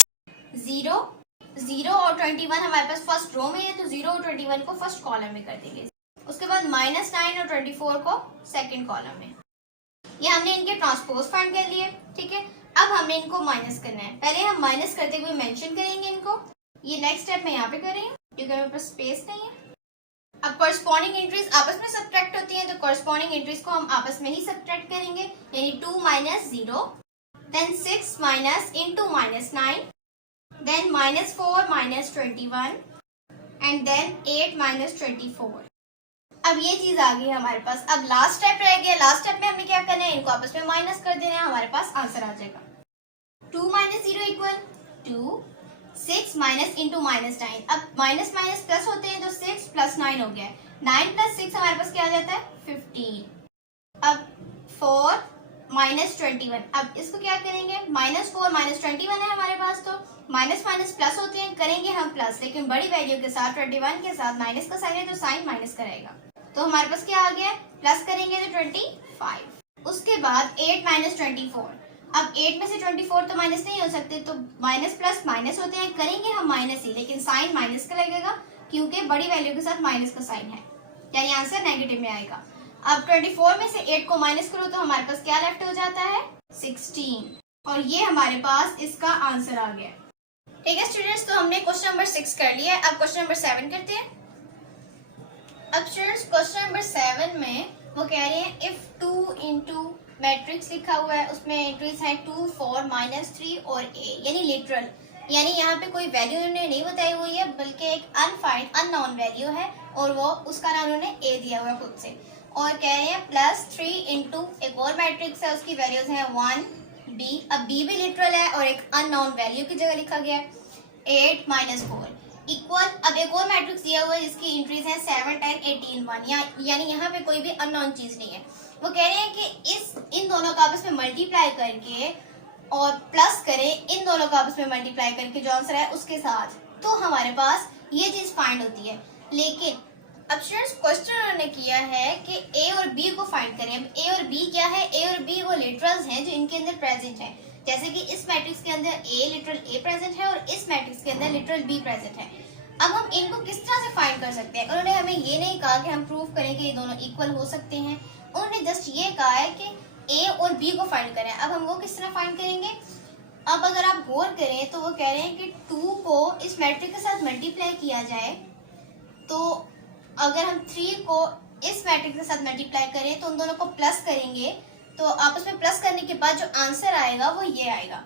0 और 21 हमारे पास फर्स्ट रो में है तो 0 और 21 को फर्स्ट कॉलम में कर देंगे। उसके बाद -9 और 24 को सेकंड कॉलम में। ये हमने इनके ट्रांसपोज फाइंड कर लिए, ठीक है। अब हमने इनको माइनस करना है। पहले हम माइनस करते हुए मेंशन करेंगे इनको। ये नेक्स्ट स्टेप में यहाँ पे करेंगे क्योंकि हमारे पास स्पेस नहीं है। अब कॉरस्पॉन्डिंग एंट्रीज आपस में सब्ट्रैक्ट होती हैं तो कॉरस्पॉन्डिंग एंट्रीज को हम आपस में ही सब्ट्रैक्ट करेंगे, यानी 2 -0, then 6 minus into -9, then -4 -21 and then 8 -24। अब ये चीज आ गई हमारे पास। अब लास्ट स्टेप रह गया। लास्ट स्टेप में हमें क्या करना है, इनको आपस में माइनस कर देना है, हमारे पास आंसर आ जाएगा। 2 -0 इक्वल 2, 6 माइनस इंटू -9। अब माइनस माइनस प्लस होते हैं तो 6 + 9 हो गया है। 9 + 6 हमारे पास क्या आ जाता है 15। अब 4 -21। अब इसको क्या करेंगे, -4 -21 है हमारे पास तो माइनस माइनस प्लस होते हैं, करेंगे हम प्लस, लेकिन बड़ी वैल्यू के साथ 21 के साथ माइनस का साइन है तो साइन माइनस का रहेगा। तो हमारे पास क्या आ गया, प्लस करेंगे तो 25। उसके बाद 8 माइनस 24, अब 8 में से 24 तो माइनस नहीं हो सकते, तो माइनस प्लस माइनस होते हैं, करेंगे हम माइनस ही, लेकिन साइन माइनस का लगेगा क्योंकि बड़ी वैल्यू के साथ माइनस का साइन है, यानी आंसर नेगेटिव में आएगा। अब 24 में से 8 को माइनस करो तो हमारे पास क्या लेफ्ट हो जाता है, 16, और ये हमारे पास इसका आंसर आ गया। ठीक है स्टूडेंट्स, तो हमने क्वेश्चन नंबर 6 कर लिया है। अब क्वेश्चन नंबर 7 करते हैं। अब स्टूडेंट्स क्वेश्चन नंबर 7 में वो कह रहे हैं इफ 2 इंटू मैट्रिक्स लिखा हुआ है, उसमें एंट्रीज है 2, 4, -3 और a, यानी लिटरल, यानी यहाँ पे कोई वैल्यू उन्होंने नहीं बताई हुई है, बल्कि एक अनफाइंड अननोन वैल्यू है और वो उसका नाम उन्होंने a दिया हुआ है खुद से, और कह रहे हैं +3 इंटू एक और मैट्रिक्स है, उसकी वैल्यूज हैं 1, b, अब b भी लिटरल है और एक अननोन वैल्यू की जगह लिखा गया है 8 - 4 इक्वल, अब एक और मैट्रिक्स दिया हुआ है जिसकी एंट्रीज है 7, 10, 18, 1, यानी यहाँ पे कोई भी अननोन चीज नहीं है। वो कह रहे हैं कि इन दोनों का आपस में मल्टीप्लाई करके और प्लस करें इन दोनों का आपस में मल्टीप्लाई करके जो आंसर है उसके साथ, तो हमारे पास ये चीज फाइंड होती है। लेकिन अब स्टूडेंट्स क्वेश्चन उन्होंने किया है कि a और b को फाइंड करें। अब a और b क्या है, a और b वो लिटरल्स हैं जो इनके अंदर प्रेजेंट है, जैसे कि इस मैट्रिक्स के अंदर लिटरल a प्रेजेंट है और इस मैट्रिक्स के अंदर लिटरल b प्रेजेंट है। अब हम इनको किस तरह से फाइंड कर सकते हैं, उन्होंने हमें ये नहीं कहा कि हम प्रूव करें कि ये दोनों इक्वल हो सकते हैं, उन्होंने जस्ट ये कहा है कि a और b को फाइंड करें। अब हम वो किस तरह फाइंड करेंगे, अब अगर आप गौर करें तो वो कह रहे हैं कि 2 को इस मैट्रिक्स के साथ मल्टीप्लाई किया जाए, तो अगर हम 3 को इस मैट्रिक्स के साथ मल्टीप्लाई करें तो उन दोनों को प्लस करेंगे, तो आपस में प्लस करने के बाद जो आंसर आएगा वो ये आएगा।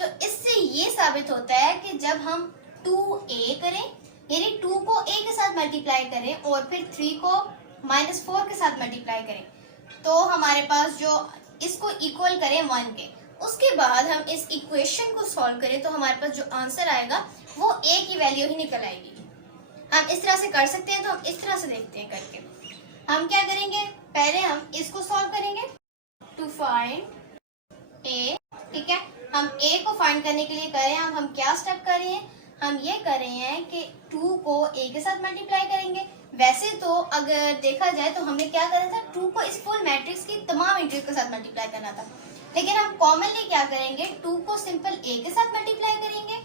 तो इससे ये साबित होता है कि जब हम 2a करें, यानी 2 को a के साथ मल्टीप्लाई करें और फिर 3 को -4 के साथ मल्टीप्लाई करें, तो हमारे पास जो इसको इक्वल करें 1 के, उसके बाद हम इस इक्वेशन को सॉल्व करें तो हमारे पास जो आंसर आएगा वो a की वैल्यू ही निकल आएगी। हम इस तरह से कर सकते हैं, तो हम इस तरह से देखते हैं करके। हम क्या करेंगे, पहले हम इसको सॉल्व करेंगे टू फाइंड a, ठीक है। हम a को फाइंड करने के लिए कर रहे हैं, हम क्या स्टेप कर रहे हैं, हम ये कर रहे हैं कि 2 को a के साथ मल्टीप्लाई करेंगे। वैसे तो अगर देखा जाए तो हमने क्या करना था, 2 को इस फुल मैट्रिक्स की तमाम एंट्रीज के साथ मल्टीप्लाई करना था, लेकिन हम कॉमनली क्या करेंगे, 2 को सिंपल a के साथ मल्टीप्लाई करेंगे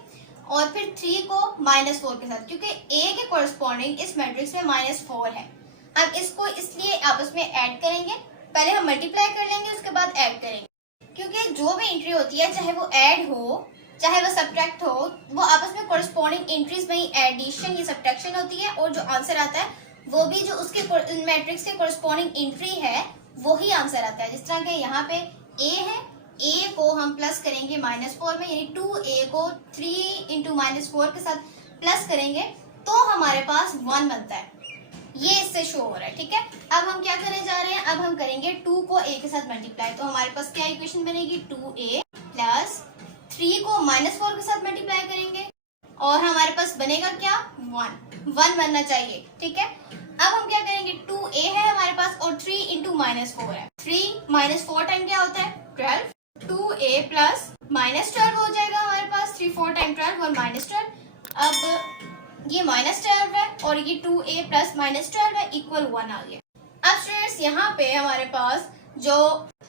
और फिर 3 को -4 के साथ, क्योंकि a के कोरस्पॉन्डिंग इस मैट्रिक्स में -4 है। हम इसको इसलिए आपस में ऐड करेंगे, पहले हम मल्टीप्लाई कर लेंगे उसके बाद ऐड करेंगे, क्योंकि जो भी एंट्री होती है चाहे वो ऐड हो चाहे वो सब्ट्रैक्ट हो, वो आपस में कोरस्पॉन्डिंग एंट्रीज में ही एडिशन या सब्ट्रैक्शन होती है, और जो आंसर आता है वो भी जो उसके मैट्रिक्स के कोरस्पॉन्डिंग एंट्री है वो ही आंसर आता है। जिस तरह के यहाँ पे a है, a को हम प्लस करेंगे -4 में, यानी 2a को 3 इंटू -4 के साथ प्लस करेंगे तो हमारे पास 1 बनता है, ये इससे शो हो रहा है, ठीक है। अब हम क्या करने जा रहे हैं, अब हम करेंगे 2 को a के साथ मल्टीप्लाई, तो हमारे पास क्या इक्वेशन बनेगी, 2a प्लस 3 को -4 के साथ मल्टीप्लाई करेंगे और हमारे पास बनेगा क्या, 1 बनना चाहिए, ठीक है। अब हम क्या करेंगे, 2a है हमारे पास और 3 इंटू -4 है, 3 - 4 टाइम क्या होता है 12, 2a प्लस -12 हो जाएगा हमारे पास, 3 4 टाइम 12 और -12। अब ये -12 है और ये 2a प्लस -12 है इक्वल 1 आ गया। अब स्टूडेंट्स यहाँ पे हमारे पास जो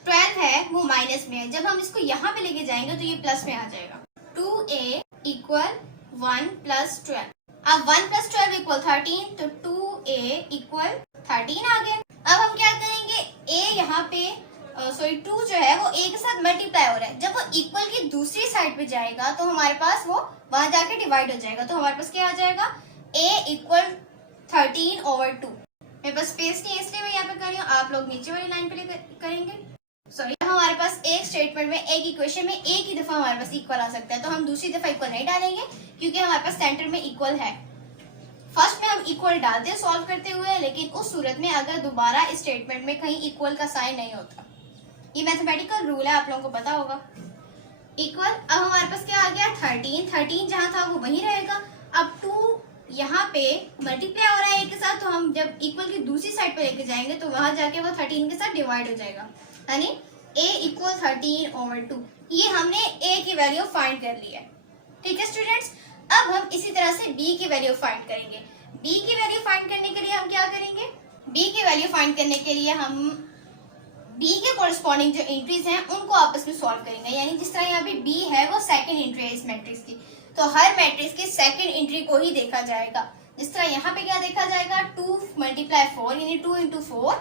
12 है वो माइनस में है, जब हम इसको यहाँ पे लेके जाएंगे तो ये प्लस में आ जाएगा, 2a इक्वल 1 + 12। अब 1 + 12 इक्वल 13, तो 2a इक्वल 13 आ गया। अब हम क्या करेंगे, a यहाँ पे 2 जो है वो a के साथ मल्टीप्लाई हो रहा है, जब वो इक्वल की दूसरी साइड पे जाएगा तो हमारे पास वो वहां जाके डिवाइड हो जाएगा, तो हमारे पास क्या आ जाएगा, a इक्वल 13/2। मेरे पास स्पेस नहीं है इसलिए मैं यहाँ पे कर रही हूँ, आप लोग नीचे वाली लाइन पे करेंगे। सॉरी, हमारे पास एक स्टेटमेंट में एक इक्वेशन में एक ही दफा हमारे पास इक्वल आ सकता है, तो हम दूसरी दफा इक्वल नहीं डालेंगे क्योंकि हमारे पास सेंटर में इक्वल है। फर्स्ट में हम इक्वल डालते हैं सॉल्व करते हुए, लेकिन उस सूरत में अगर दोबारा इस स्टेटमेंट में कहीं इक्वल का साइन नहीं होता, ये मैथमेटिकल रूल है, आप लोगों को पता होगा। इक्वल, अब हमारे पास क्या आ गया, 13 जहां था वो वहीं रहेगा। अब 2 यहाँ पे मल्टीप्लाई हो रहा है a के साथ, तो हम जब इक्वल की दूसरी साइड पे लेके जाएंगे तो वहां जाके वो 13 के साथ डिवाइड हो जाएगा, यानी a इक्वल 13/2। ये हमने a की वैल्यू फाइंड कर ली है, ठीक है स्टूडेंट्स। अब हम इसी तरह से b की वैल्यू फाइंड करेंगे। b की वैल्यू फाइंड करने के लिए हम क्या करेंगे, बी की वैल्यू फाइंड करने के लिए हम बी के कॉरेस्पॉन्डिंग जो एंट्रीज हैं उनको आपस में सॉल्व करेंगे। यानी जिस तरह यहाँ पे बी है वो सेकंड एंट्री है इस मैट्रिक्स की, तो हर मैट्रिक्स की सेकंड एंट्री को ही देखा जाएगा। जिस तरह यहाँ पे क्या देखा जाएगा, 2 मल्टीप्लाई 4 यानी 2 इंटू 4,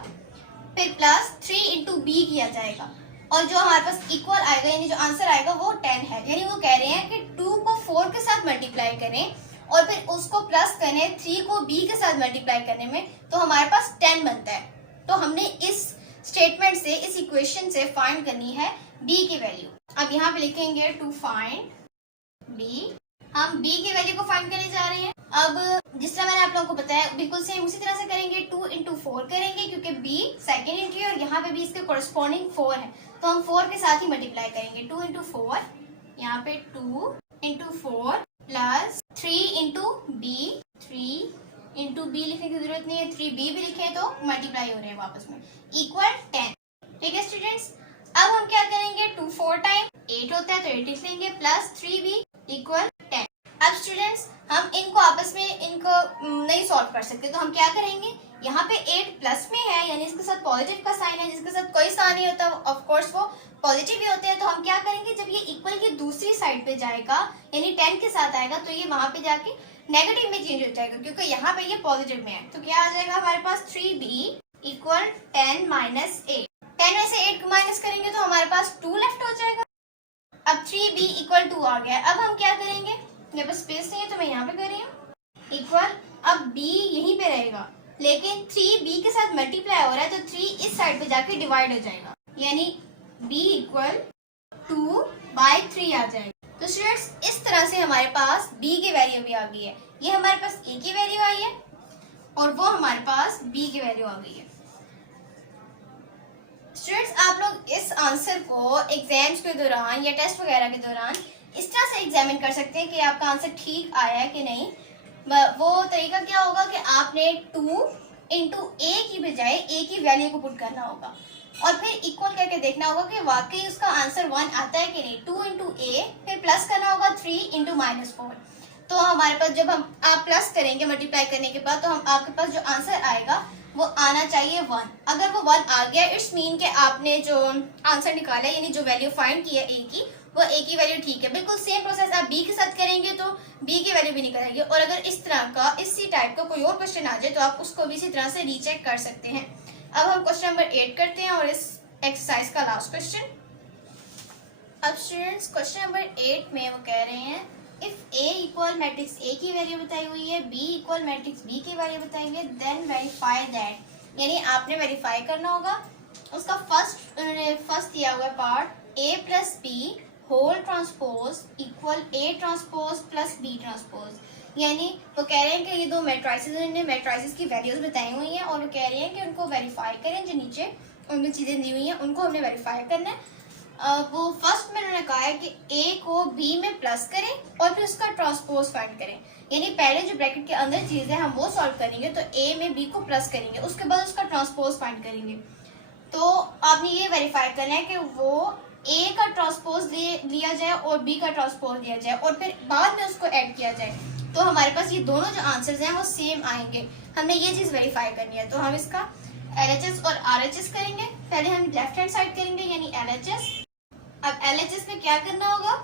फिर प्लस 3 इंटू बी किया जाएगा, और जो हमारे पास इक्वल आएगा यानी जो आंसर आएगा वो 10 है। यानी वो कह रहे हैं कि 2 को 4 के साथ मल्टीप्लाई करें और फिर उसको प्लस करें 3 को b के साथ मल्टीप्लाई करने में, तो हमारे पास 10 बनता है। तो हमने इस स्टेटमेंट से, इस इक्वेशन से फाइंड करनी है b की वैल्यू। अब यहाँ पे लिखेंगे टू फाइंड b, हम b की वैल्यू को फाइंड करने जा रहे हैं। अब जिस तरह मैंने आप लोगों को बताया बिल्कुल सेम उसी तरह से करेंगे, 2 इंटू 4 करेंगे क्योंकि b सेकेंड एंट्री है और यहाँ पे भी इसके कोरेस्पॉन्डिंग 4 है, तो हम 4 के साथ ही मल्टीप्लाई करेंगे। 2 इंटू 4, यहाँ पे 2 into 4 plus 3 into B, 3 into B लिखने की जरूरत नहीं है, 3b भी लिखे तो मल्टीप्लाई हो रहे हैं वापस में, इक्वल 10। ठीक है स्टूडेंट्स, अब हम क्या करेंगे, 2 4 टाइम 8 होता है तो 8 लिख लेंगे, प्लस 3b इक्वल 10। अब स्टूडेंट्स हम इनको आपस में इनको नहीं सॉल्व कर सकते, तो हम क्या करेंगे, यहाँ पे 8 प्लस में है यानी इसके साथ पॉजिटिव का साइन है, जिसके साथ कोई साइन नहीं होता ऑफ कोर्स वो पॉजिटिव ही होते हैं। तो हम क्या करेंगे, जब ये इक्वल की दूसरी साइड पे जाएगा यानी 10 के साथ आएगा तो ये वहां पे जाके नेगेटिव में चेंज हो जाएगा, क्योंकि यहाँ पे ये पॉजिटिव में है। तो क्या आ जाएगा हमारे पास, 3b इक्वल 10 माइनस 8। 10 में से 8 माइनस करेंगे तो हमारे पास 2 लेफ्ट हो जाएगा। अब 3b इक्वल 2 आ गया। अब हम क्या करेंगे, मेरे पास स्पेस नहीं है तो मैं यहाँ पे कर रही हूँ, इक्वल, अब b यहीं पे रहेगा लेकिन 3b के साथ मल्टीप्लाई हो रहा है तो 3 इस साइड पे जाके डिवाइड हो जाएगा, यानी b इक्वल 2/3 आ जाएगा। तो स्टूडेंट्स इस तरह से हमारे पास b की वैल्यू भी आ गई है, ये हमारे पास a की वैल्यू आई है और वो हमारे पास b की वैल्यू आ गई है। स्टूडेंट्स आप लोग इस आंसर को एग्जाम्स के दौरान या टेस्ट वगैरह के दौरान इस तरह से एग्जामिन कर सकते हैं कि आपका आंसर ठीक आया है कि नहीं। वो तरीका क्या होगा कि आपने 2 इंटू ए की बजाय ए की वैल्यू को पुट करना होगा और फिर इक्वल करके देखना होगा कि वाकई उसका आंसर 1 आता है कि नहीं। 2 इंटू ए, फिर प्लस करना होगा 3 इंटू -4। तो हमारे पास जब हम आप प्लस करेंगे मल्टीप्लाई करने के बाद, तो हम आपके पास जो आंसर आएगा वो आना चाहिए 1। अगर वो 1 आ गया इट्स मीन के आपने जो आंसर निकाला यानी जो वैल्यू फाइंड की है ए की, वो ए की वैल्यू ठीक है। बिल्कुल सेम प्रोसेस आप बी के साथ करेंगे तो बी की वैल्यू भी निकलेंगे, और अगर इस तरह का इसी टाइप का कोई और क्वेश्चन आ जाए तो आप उसको भी इसी तरह से रीचेक कर सकते हैं। अब हम क्वेश्चन नंबर 8 करते हैं और इस एक्सरसाइज का लास्ट क्वेश्चन। अब स्टूडेंट्स क्वेश्चन नंबर 8 में वो कह रहे हैं if A equal matrix A की वैल्यू बताई हुई है, बी इक्वल मैट्रिक्स बी की वैल्यू बताई हुई है, देन वेरीफाई दैट, यानी आपने वेरीफाई करना होगा उसका फर्स्ट दिया हुआ part A plus B whole transpose equal A transpose plus B transpose. यानी वो कह रहे हैं कि ये दो मैट्राइसेस, उन्होंने मैट्राइसेस की वैल्यूज बताई हुई हैं और वो कह रहे हैं कि उनको वेरीफाई करें, जो नीचे उनमें चीजें दी हुई हैं उनको हमने वेरीफाई करना है। वो फर्स्ट में उन्होंने कहा है कि ए को बी में प्लस करें और फिर उसका ट्रांसपोज फाइंड करें, यानी पहले जो ब्रैकेट के अंदर चीज है हम वो सॉल्व करेंगे, तो ए में बी को प्लस करेंगे, उसके बाद उसका ट्रांसपोज फाइंड करेंगे। तो आपने ये वेरीफाई करना है कि वो ए का ट्रांसपोज लिया जाए और बी का ट्रांसपोज लिया जाए और फिर बाद में उसको ऐड किया जाए, तो हमारे पास ये दोनों जो आंसर्स हैं वो सेम आएंगे। हमने ये चीज वेरीफाई करनी है, तो हम इसका LHS और RHS करेंगे। पहले हम लेफ्ट हैंड साइड करेंगे यानी LHS। अब LHS में क्या करना होगा,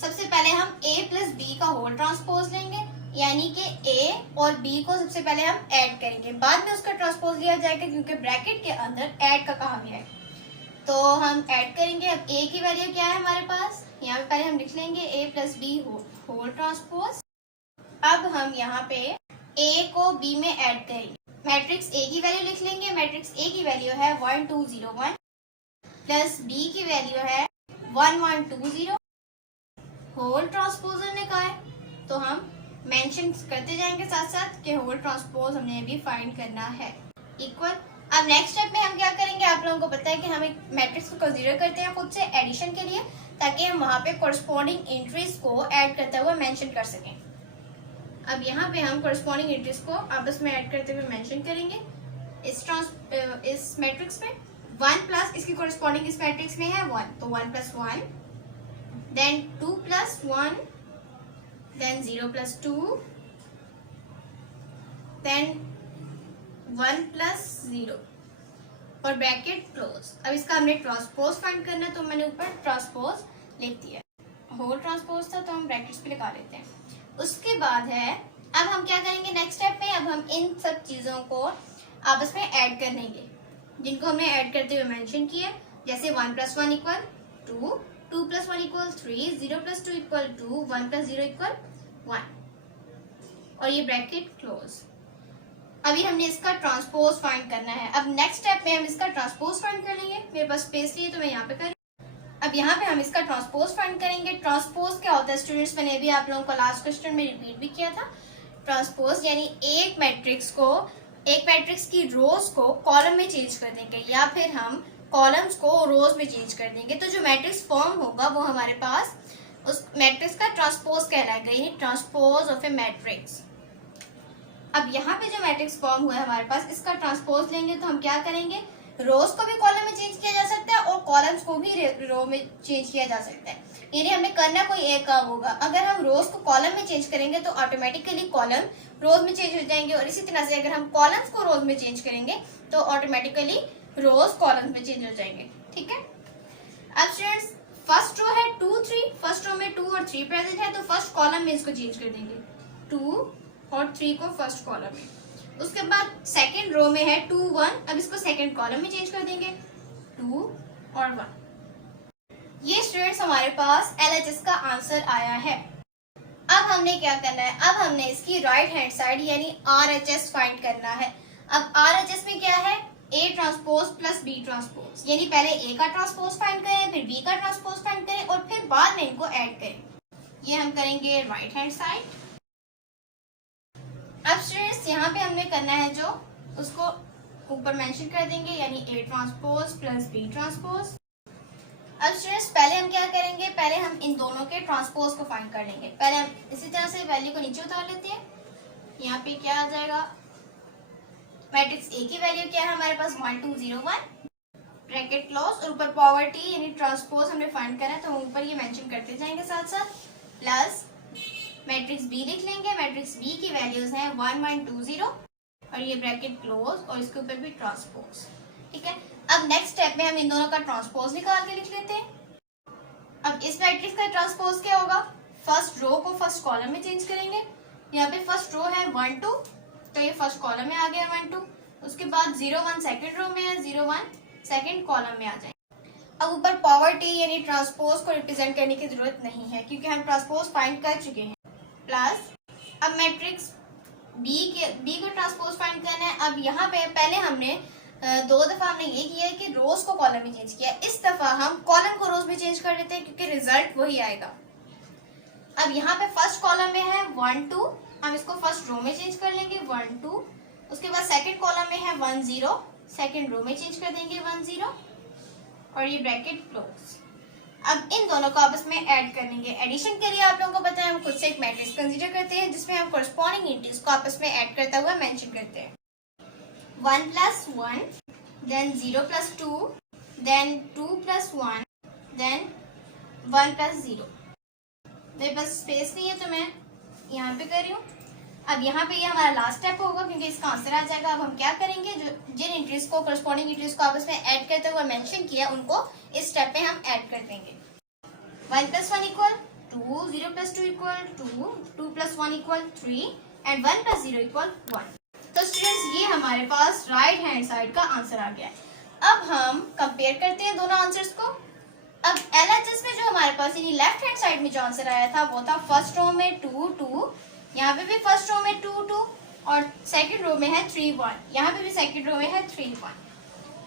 सबसे पहले हम a प्लस बी का होल ट्रांसपोज लेंगे, यानी कि a और b को सबसे पहले हम ऐड करेंगे, बाद में उसका ट्रांसपोज लिया जाएगा क्योंकि ब्रैकेट के अंदर ऐड का कहा गया है। तो हम ऐड करेंगे। अब a की वैल्यू क्या है हमारे पास, यहाँ पे पहले हम लिख लेंगे a plus B whole transpose. अब हम यहाँ पे a को b में ऐड करेंगे, मैट्रिक्स a की वैल्यू लिख लेंगे। मैट्रिक्स a की वैल्यू है 1 2 0 1 प्लस b की वैल्यू है 1 1 2 0। होल ट्रांसपोजर ने कहा है तो हम मेंशन करते जाएंगे साथ साथ कि होल ट्रांसपोज हमने भी फाइंड करना है, इक्वल। अब नेक्स्ट स्टेप में हम क्या करेंगे, आप लोगों को पता है कि हम एक मैट्रिक्स को कंसीडर करते हैं खुद से एडिशन के लिए, ताकि हम वहां पे कोरस्पॉन्डिंग एंट्रीज को ऐड करते हुए मेंशन कर सकें। अब यहाँ पे हम कोरस्पॉन्डिंग एंट्रीज को आपस में ऐड करते हुए मेंशन करेंगे इस मैट्रिक्स में। 1 प्लस इसकी कोरस्पॉन्डिंग इस मैट्रिक्स में है 1, तो 1 plus 1, then 2 plus 1, then 0 plus 2, then 1 plus 0 और ब्रैकेट क्लोज। अब इसका हमने ट्रांसपोज फाइंड करना है तो मैंने ऊपर ट्रांसपोज लिख दिया, होल ट्रांसपोज था तो हम ब्रैकेट्स पे लगा लेते हैं। उसके बाद है, अब हम क्या करेंगे नेक्स्ट स्टेप में, अब हम इन सब चीज़ों को आपस में ऐड कर लेंगे जिनको हमने ऐड करते हुए मेंशन किया, जैसे 1 plus 1 equal 2, 2 plus 1 equal 3, 0 plus 2 equal 2, 1 plus 0 equal 1 और ये ब्रैकेट क्लोज। अभी हमने इसका ट्रांसपोज फाइंड करना है। अब नेक्स्ट स्टेप में हम इसका ट्रांसपोज फाइंड कर लेंगे। मेरे पास स्पेस नहीं है तो मैं यहाँ पे कर, अब यहाँ पे हम इसका ट्रांसपोज फाइंड करेंगे। ट्रांसपोज क्या होता है स्टूडेंट्स, मैंने भी आप लोगों को लास्ट क्वेश्चन में रिपीट भी किया था। ट्रांसपोज यानी एक मैट्रिक्स की रोज को कॉलम में चेंज कर देंगे या फिर हम कॉलम्स को रोज में चेंज कर देंगे, तो जो मैट्रिक्स फॉर्म होगा वो हमारे पास उस मैट्रिक्स का ट्रांसपोज कहलाएगा, यानी ट्रांसपोज ऑफ ए मैट्रिक्स। अब यहाँ पे जो मैट्रिक्स फॉर्म हुआ है हमारे पास, इसका ट्रांसपोज लेंगे तो हम क्या करेंगे, रोज को भी कॉलम में चेंज किया जा सकता है और कॉलम्स को भी रो में चेंज किया जा सकता है। यानी हमें करना कोई एक काम होगा। अगर हम रोज को कॉलम में चेंज करेंगे तो ऑटोमेटिकली कॉलम रोज में चेंज हो जाएंगे, और इसी तरह से अगर हम कॉलम्स को रोज में चेंज करेंगे तो ऑटोमेटिकली रोज कॉलम्स में चेंज हो जाएंगे। ठीक है। अब स्टूडेंट्स फर्स्ट रो है 2 3, फर्स्ट रो में 2 और 3 प्रेजेंट है तो फर्स्ट कॉलम में इसको चेंज कर देंगे, 2 और 3 को फर्स्ट कॉलम में। उसके बाद सेकंड रो में है 2 1, अब इसको सेकंड कॉलम में चेंज कर देंगे, 2 और 1। ये स्टूडेंट्स हमारे पास LHS का आंसर आया है। अब हमने क्या करना है, अब हमने इसकी राइट हैंड साइड यानी RHS फाइंड करना है। अब RHS में क्या है, A transpose plus B transpose, यानी पहले A का ट्रांसपोज फाइंड करें, फिर B का ट्रांसपोज फाइंड करें और फिर बाद में इनको ऐड करें। ये हम करेंगे राइट हैंड साइड। अब स्टूडेंट्स यहाँ पे हमने करना है जो उसको ऊपर मेंशन कर देंगे, यानी A transpose plus B transpose. अब स्टूडेंट्स पहले हम क्या करेंगे, पहले हम इन दोनों के ट्रांसपोज को फाइंड कर लेंगे। पहले हम इसी तरह से वैल्यू को नीचे उतार लेते हैं। यहाँ पे क्या आ जाएगा, मैट्रिक्स A की वैल्यू क्या है हमारे पास 1 2 0 1 ब्रैकेट क्लोज, और ऊपर पावर T यानी ट्रांसपोज हमने फाइंड करना है तो हम ऊपर ये मेंशन करते जाएंगे साथ साथ, प्लस मैट्रिक्स B लिख लेंगे। मैट्रिक्स B की वैल्यूज हैं 1 1 2 0 और ये ब्रैकेट क्लोज और इसके ऊपर भी ट्रांसपोज। ठीक है। अब नेक्स्ट स्टेप में हम इन दोनों का ट्रांसपोज निकाल के लिख लेते हैं। अब इस मैट्रिक्स का ट्रांसपोज क्या होगा, फर्स्ट रो को फर्स्ट कॉलम में चेंज करेंगे। यहाँ पे फर्स्ट रो है 1 2 तो ये फर्स्ट कॉलम में आ गया 1 2, उसके बाद 0 1 सेकंड रो में है, 0 1 सेकंड कॉलम में आ जाएंगे। अब ऊपर पावर T यानी ट्रांसपोज को रिप्रेजेंट करने की जरूरत नहीं है क्योंकि हम ट्रांसपोज फाइंड कर चुके हैं। प्लस अब मैट्रिक्स B को ट्रांसपोज फाइंड करना है। अब यहाँ पे पहले हमने 2 दफा हमने ये किया है कि रोज को कॉलम में चेंज किया, इस दफा हम कॉलम को रोज में चेंज कर लेते हैं क्योंकि रिजल्ट वही आएगा। अब यहाँ पे फर्स्ट कॉलम में है 1 2, हम इसको फर्स्ट रो में चेंज कर लेंगे 1 2, उसके बाद सेकंड कॉलम में है 1 0, सेकंड रो में चेंज कर देंगे 1 0 और ये ब्रैकेट क्लोज। अब इन दोनों को आपस में ऐड कर लेंगे। एडिशन के लिए आप लोगों को पता है हम खुद से एक मैट्रिक्स कंसीडर करते हैं जिसमें हम कॉरस्पॉन्डिंग इंटीजर्स को आपस में ऐड करता हुआ मेंशन करते हैं। 1 plus 1, then 0 plus 2, then 2 plus 1, then 1 plus 0। मेरे पास स्पेस नहीं है तो मैं यहाँ पे कर रही हूँ। अब यहाँ पे ये हमारा लास्ट स्टेप होगा क्योंकि इसका आंसर आ जाएगा। अब हम क्या करेंगे, जो जिन इंटीजर्स को कॉरस्पॉन्डिंग इंटीजर्स को आपस में ऐड करते हुए मेंशन किया उनको इस स्टेप पे हम ऐड कर देंगे। 1 plus 1 equal 2, 0 plus 2 equal 2, 2 plus 1 equal 3 and 1 plus 0 equal 1। तो स्टूडेंट्स ये हमारे पास राइट हैंड साइड का आंसर आ गया है। अब हम कंपेयर करते हैं दोनों आंसर्स को। अब LHS में जो हमारे पास यानी लेफ्ट हैंड साइड में जो आंसर आया था वो था फर्स्ट रो में 2 2, यहाँ पे भी फर्स्ट रो में 2 2 और सेकंड रो में है 3 1, यहाँ पे भी सेकंड रो में है 3 1।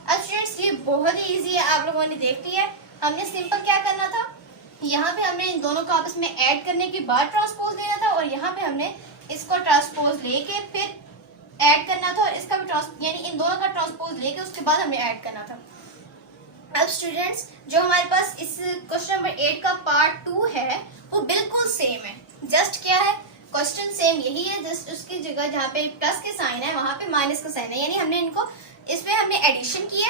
अब स्टूडेंट्स ये बहुत ही इजी है, आप लोगों ने देख लिया है। हमने सिंपल क्या करना था, यहाँ पे हमने इन दोनों को आपस में ऐड करने के बाद ट्रांसपोज लेना था और यहाँ पे हमने इसको ट्रांसपोज लेके फिर ऐड करना था और इसका भी यानी इन दोनों का ट्रांसपोज लेके उसके बाद हमने ऐड करना था। अब स्टूडेंट्स जो हमारे पास इस क्वेश्चन नंबर 8 का पार्ट 2 है वो बिल्कुल सेम है। जस्ट क्या है, क्वेश्चन सेम यही है, जस्ट उसकी जगह जहाँ पे प्लस के साइन है वहां पे माइनस का साइन है। यानी हमने इनको इसमें हमने एडिशन किया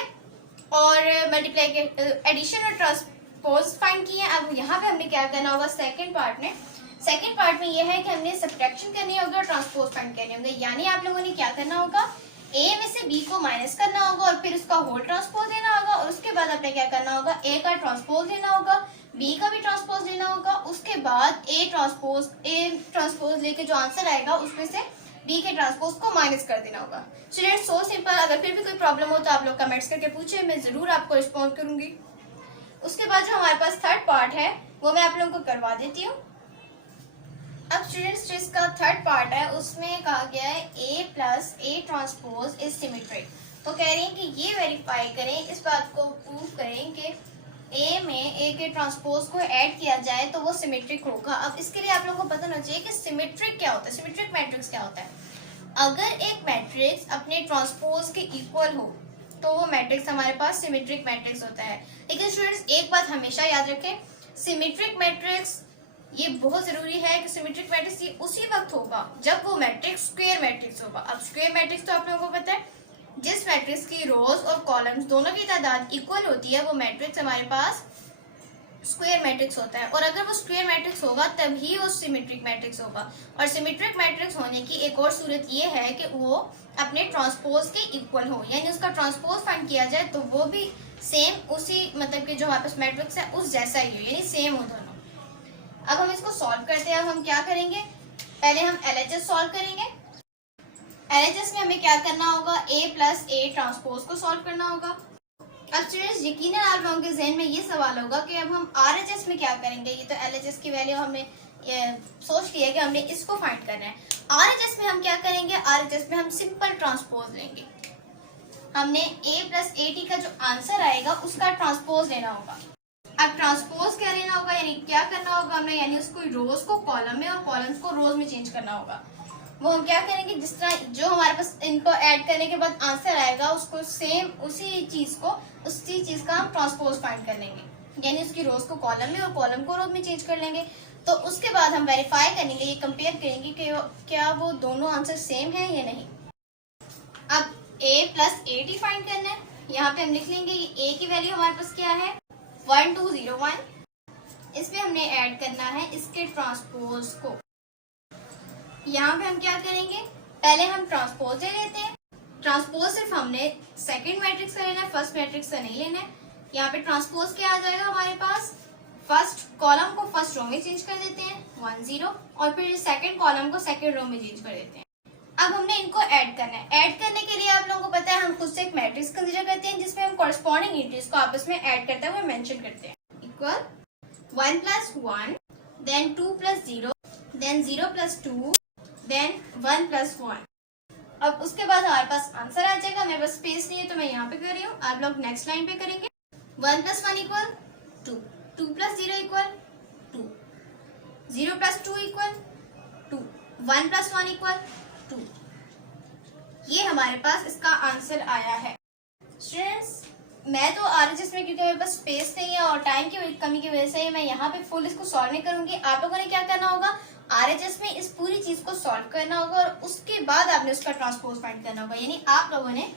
और मल्टीप्लाई के एडिशन और ट्रांसपोज फाइंड किया। अब यहाँ पे हमने क्या करना होगा सेकेंड पार्ट में यह है कि हमने सब्ट्रैक्शन करनी होगी और ट्रांसपोज फाइंड करने होंगे। यानी आप लोगों ने क्या करना होगा, ए में से बी को माइनस करना होगा और फिर उसका होल ट्रांसपोज लेना होगा, और उसके बाद आपने क्या करना होगा, ए का ट्रांसपोज लेना होगा, बी का भी ट्रांसपोज लेना होगा, उसके बाद ए ट्रांसपोज लेके जो आंसर आएगा उसमें से बी के ट्रांसपोज को माइनस कर देना होगा। Students so simple. अगर फिर भी कोई प्रॉब्लम हो तो आप लोग कमेंट्स करके पूछे, मैं जरूर आपको रिस्पॉन्ड करूंगी। उसके बाद जो हमारे पास थर्ड पार्ट है वो मैं आप लोगों को करवा देती हूँ। अब स्टूडेंट्स जो इसका थर्ड पार्ट है उसमें कहा गया है A plus A transpose is symmetric. तो कह रहे हैं कि ये वेरीफाई करें, इस बात को प्रूव करें कि ए में ए के ट्रांसपोज को ऐड किया जाए तो वो सिमेट्रिक होगा। अब इसके लिए आप लोगों को पता होना चाहिए कि सिमेट्रिक क्या होता है, सिमेट्रिक मैट्रिक्स क्या होता है। अगर एक मैट्रिक्स अपने ट्रांसपोज के इक्वल हो तो वो मैट्रिक्स हमारे पास सिमेट्रिक मैट्रिक्स होता है। लेकिन स्टूडेंट्स एक बात हमेशा याद रखें, सिमेट्रिक मैट्रिक्स ये बहुत जरूरी है कि सिमेट्रिक मैट्रिक्स ये उसी वक्त होगा जब वो मैट्रिक्स स्क्वायर मैट्रिक्स होगा। अब स्क्वायर मैट्रिक्स तो आप लोगों को पता है, जिस मैट्रिक्स की रोज और कॉलम्स दोनों की तादाद इक्वल होती है वो मैट्रिक्स हमारे पास स्क्वायर मैट्रिक्स होता है। और अगर वो स्क्वायर मैट्रिक्स होगा तभी वो सिमेट्रिक मैट्रिक्स होगा। और सिमेट्रिक मैट्रिक्स होने की एक और सूरत ये है कि वो अपने ट्रांसपोज के इक्वल हो, यानी उसका ट्रांसपोज फाइंड किया जाए तो वो भी सेम उसी मतलब कि जो हमारे पास मैट्रिक्स है उस जैसा ही हो, यानी सेम हो दोनों। अब हम इसको सॉल्व करते हैं। अब हम क्या करेंगे, पहले हम LHS सॉल्व करेंगे। LHS में हमें क्या करना होगा, ए प्लस ए ट्रांसपोज को सॉल्व करना होगा। अब स्टूडेंट्स यकीनन आप लोगों के जहन में ये सवाल होगा कि अब हम RHS में क्या करेंगे। ये तो LHS की वैल्यू हमने सोच लिया कि हमने इसको फाइंड करना है। RHS में हम क्या करेंगे, RHS में हम सिंपल ट्रांसपोज लेंगे। हमने a प्लस ए टी का जो आंसर आएगा उसका ट्रांसपोज लेना होगा। अब ट्रांसपोज क्या लेना होगा, यानी क्या करना होगा हमें, यानी उसको रोज को कॉलम में और कॉलम्स को रोज में चेंज करना होगा। वो हम क्या करेंगे, जिस तरह जो हमारे पास इनको ऐड करने के बाद आंसर आएगा उसको सेम उसी चीज का हम ट्रांसपोज फाइंड कर लेंगे, यानी उसकी रोज को कॉलम में और कॉलम को रोज में चेंज कर लेंगे। तो उसके बाद हम वेरीफाई करेंगे, ये कंपेयर करेंगे कि क्या वो दोनों आंसर सेम है या नहीं। अब a plus A T find करना है। यहाँ पे हम लिख लेंगे a की वैल्यू हमारे पास क्या है 1201। इसमें हमने ऐड करना है इसके ट्रांसपोज को। यहाँ पे हम क्या करेंगे, पहले हम ट्रांसपोज ले लेते हैं। ट्रांसपोज सिर्फ हमने सेकंड मैट्रिक्स का लेना है, फर्स्ट मैट्रिक्स का नहीं लेना है। यहाँ पे ट्रांसपोज क्या आ जाएगा हमारे पास, फर्स्ट कॉलम को फर्स्ट रो में चेंज कर देते हैं 10 और फिर सेकंड कॉलम को सेकंड रो में चेंज कर देते हैं। अब हमने इनको ऐड करना है। ऐड करने के लिए आप लोगों को पता है हम खुद से एक मैट्रिक्स कंसीडर करते हैं जिसमें हम कॉरेस्पॉन्डिंग एंट्रीज को आपस में ऐड करते हुए मेंशन करते हैं। Equal 1 plus 1 then 2 plus 0 then 0 plus 2 then 1 plus 1। अब उसके बाद हमारे पास आंसर आ जाएगा। मेरे पास स्पेस नहीं है तो मैं यहाँ पे कर रही हूँ, आप लोग नेक्स्ट लाइन पे करेंगे। 1 plus 1 equal 2, 2 plus 0 equal 2, 0 plus 2 equal 2, 1 plus 1 equal 2। ये हमारे पास इसका आंसर आया है। स्टूडेंट्स मैं तो RHS में, क्योंकि मेरे पास स्पेस नहीं है और टाइम की कमी की वजह से मैं यहाँ पे फुल इसको सॉल्व नहीं करूंगी। आप लोगों ने क्या करना होगा, RHS में इस पूरी चीज को सॉल्व करना होगा और उसके बाद आपने उसका ट्रांसपोज फाइंड करना होगा। यानी आप लोगों ने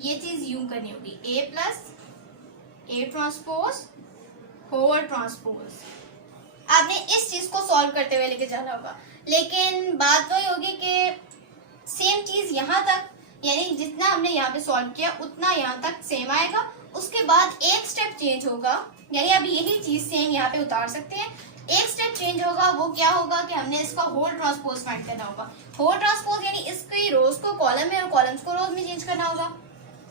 ये चीज यूं करनी होगी, a plus A transpose whole transpose. आपने इस चीज को सॉल्व करते हुए लेके जाना होगा। लेकिन बात वही होगी कि सेम चीज यहाँ तक, यानी जितना हमने यहाँ पे सॉल्व किया उतना यहाँ तक सेम आएगा। उसके बाद एक स्टेप चेंज होगा, यानी अब यही चीज सेम यहाँ पे उतार सकते हैं। एक स्टेप चेंज होगा, वो क्या होगा कि हमने इसका होल ट्रांसपोज फाइंड करना होगा। होल ट्रांसपोज यानी इसकी रोज को कॉलम में और कॉलम्स को रोज में चेंज करना होगा।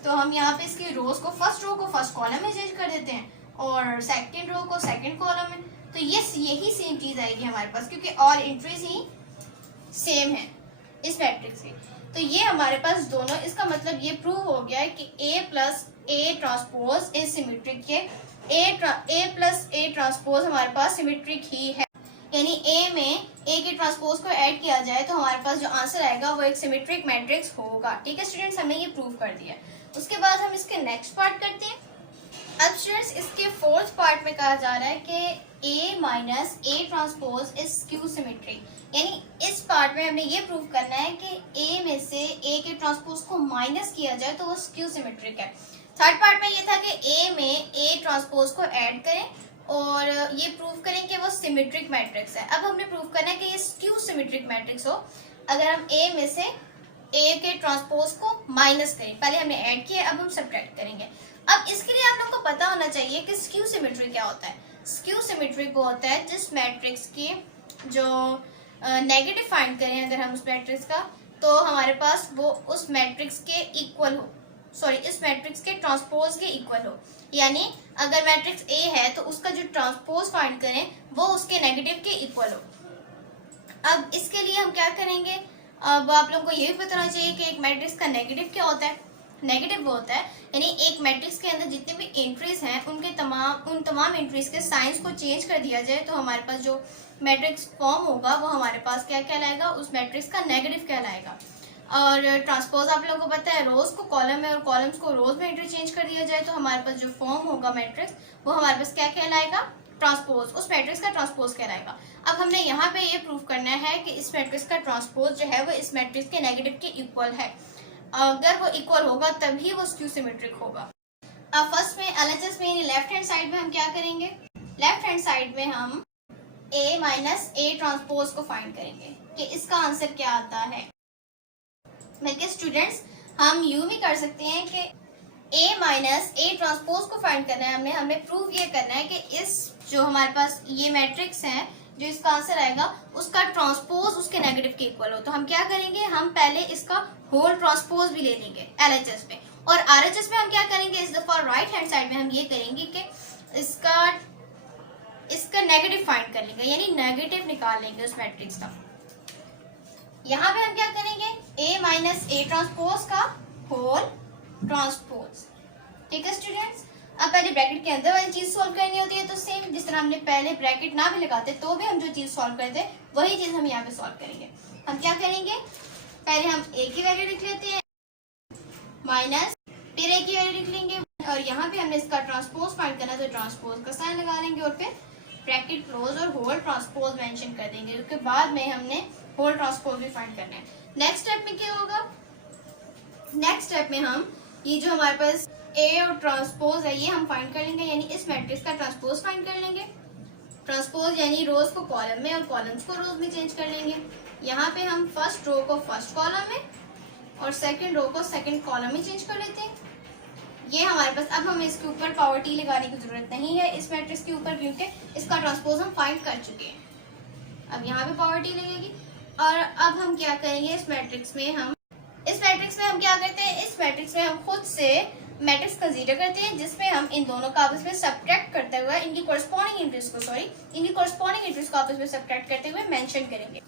तो हम यहाँ पे इसकी रोज को फर्स्ट रो को फर्स्ट कॉलम में चेंज कर देते हैं और सेकंड रो को सेकंड कॉलम में। तो यही सेम चीज आएगी हमारे पास, क्योंकि और एंट्रीज ही सेम है इस मैट्रिक्स की। तो ये हमारे पास दोनों, इसका मतलब ये प्रूव हो गया है कि a plus A transpose is symmetric है। a प्लस ए ट्रांसपोज हमारे पास सिमेट्रिक ही है, यानी a में a के ट्रांसपोज को ऐड किया जाए तो हमारे पास जो आंसर आएगा वो एक सिमेट्रिक मैट्रिक्स होगा। ठीक है स्टूडेंट्स, हमने ये प्रूव कर दिया। उसके बाद हम इसके नेक्स्ट पार्ट करते हैं। अब स्टूडेंट्स इसके फोर्थ पार्ट में कहा जा रहा है कि a minus A transpose is skew symmetric, यानी इस पार्ट में हमें ये प्रूव करना है कि a में से a के ट्रांसपोज को माइनस किया जाए तो वो स्क्यू सिमेट्रिक है। थर्ड पार्ट में ये था कि a में a ट्रांसपोज को ऐड करें और ये प्रूव करें कि वो सिमेट्रिक मैट्रिक्स है। अब हमने प्रूव करना है कि ये स्क्यू सिमेट्रिक मैट्रिक्स हो। अगर हम a में से a के ट्रांसपोज को माइनस करें। पहले हमने ऐड किया, अब हम सब्ट्रैक्ट करेंगे। अब इसके लिए आप लोगों को पता होना चाहिए कि स्क्यू सिमेट्री क्या होता है। स्क्यू सिमेट्री वो होता है जिस मैट्रिक्स की जो नेगेटिव फाइंड करें अगर हम उस मैट्रिक्स का, तो हमारे पास वो उस मैट्रिक्स के इक्वल हो, सॉरी इस मैट्रिक्स के ट्रांसपोज के इक्वल हो। यानी अगर मैट्रिक्स ए है तो उसका जो ट्रांसपोज फाइंड करें वो उसके नेगेटिव के इक्वल हो। अब इसके लिए हम क्या करेंगे, अब आप लोगों को ये भी पता होना चाहिए कि एक मैट्रिक्स का नेगेटिव क्या होता है। नेगेटिव वो होता है यानी एक मैट्रिक्स के अंदर जितने भी एंट्रीज हैं उन तमाम एंट्रीज के साइंस को चेंज कर दिया जाए तो हमारे पास जो मैट्रिक्स फॉर्म होगा वो हमारे पास क्या कहलाएगा, उस मैट्रिक्स का नेगेटिव कहलाएगा। और ट्रांसपोज आप लोगों को पता है, रोज को कॉलम में और कॉलम्स को रोज में एंट्री चेंज कर दिया जाए तो हमारे पास जो फॉर्म होगा मैट्रिक्स वो हमारे पास क्या कहलाएगा, ट्रांसपोज, उस मैट्रिक्स का ट्रांसपोज कहलाएगा। अब हमने यहाँ पे ये प्रूव करना है कि इस मैट्रिक्स का ट्रांसपोज जो है वो इस मैट्रिक्स के नेगेटिव के इक्वल है। अगर वो इक्वल होगा तभी वो स्क्यू सिमेट्रिक होगा। अब फर्स्ट में एलएचएस में यानी लेफ्ट हैंड साइड में हम क्या करेंगे, लेफ्ट हैंड साइड में हम ए माइनस ए ट्रांसपोज को फाइंड करेंगे कि इसका आंसर क्या आता है। बल्कि स्टूडेंट्स हम यूं भी कर सकते हैं कि ए माइनस ए ट्रांसपोज को फाइंड करना है, हमें प्रूव ये करना है कि इस जो हमारे पास ये मैट्रिक्स है जो इसका आंसर आएगा उसका ट्रांसपोज उसके नेगेटिव के इक्वल हो। तो हम क्या करेंगे, हम पहले इसका होल ट्रांसपोज भी ले लेंगे एलएचएस में, और आरएचएस में हम क्या करेंगे, इस दफा राइट हैंड साइड में हम ये करेंगे कि इसका नेगेटिव फाइंड कर लेंगे, यानी नेगेटिव निकाल लेंगे उस मैट्रिक्स का। यहाँ पे हम क्या करेंगे, ए माइनस ए ट्रांसपोज का होल ट्रांसपोज। ठीक है स्टूडेंट्स, अब पहले ब्रैकेट के अंदर वाली चीज सॉल्व करनी होती है तो सेम जिस तरह हमने पहले ब्रैकेट ना भी लगाते तो भी हम जो चीज सॉल्व करते वही चीज हम यहाँ पे सॉल्व करेंगे। हम क्या करेंगे, पहले हम ए की वैल्यू लिख लेते हैं माइनस, फिर ए की वैल्यू लिख लेंगे और यहाँ पे हमने इसका ट्रांसपोज फाइंड करना है तो ट्रांसपोज का साइन लगा लेंगे और फिर ब्रैकेट क्लोज और होल ट्रांसपोज मेंशन कर देंगे, उसके बाद में हमने होल ट्रांसपोज भी फाइंड करना है। नेक्स्ट स्टेप में क्या होगा, नेक्स्ट स्टेप में हम ये जो हमारे पास ए और ट्रांसपोज है ये हम फाइंड कर लेंगे, यानी इस मैट्रिक्स का ट्रांसपोज फाइंड कर लेंगे। ट्रांसपोज यानी रोज को कॉलम में और कॉलम्स को रोज में चेंज कर लेंगे। यहाँ पे हम फर्स्ट रो को फर्स्ट कॉलम में और सेकंड रो को सेकंड कॉलम में चेंज कर लेते हैं। ये हमारे पास, अब हमें इसके ऊपर पावर टी लगाने की जरूरत नहीं है इस मैट्रिक्स के ऊपर, क्योंकि इसका ट्रांसपोज हम फाइंड कर चुके हैं। अब यहाँ पे पावर टी लगेगी और अब हम क्या करेंगे, इस मैट्रिक्स में हम क्या करते हैं, इस मैट्रिक्स में हम खुद से मैट्रिक्स कंसीडर करते हैं जिसमें हम इन दोनों का आपस में सब्ट्रैक्ट करते हुए इनकी कॉरस्पॉन्डिंग एंट्रीज को आपस में सब्ट्रैक्ट करते हुए मेंशन करेंगे।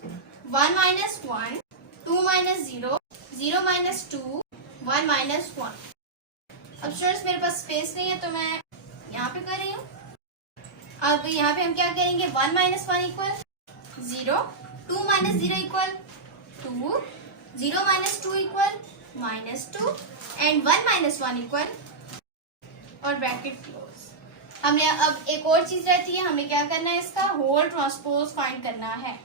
1 माइनस 1, 2 माइनस 0, 0 माइनस 2, 1 माइनस 1। अब स्टूडेंट्स मेरे पास स्पेस नहीं है तो मैं यहाँ पे कर रही हूँ। अब यहाँ पे हम क्या करेंगे, 1 minus 1 equal 0, 2 minus 0 equal 2, 0 minus 2 equal -2 and 1 minus 1 equal और ब्रैकेट क्लोज। हमने अब एक और चीज रहती है, हमें क्या करना है, इसका होल ट्रांसपोज फाइंड करना है।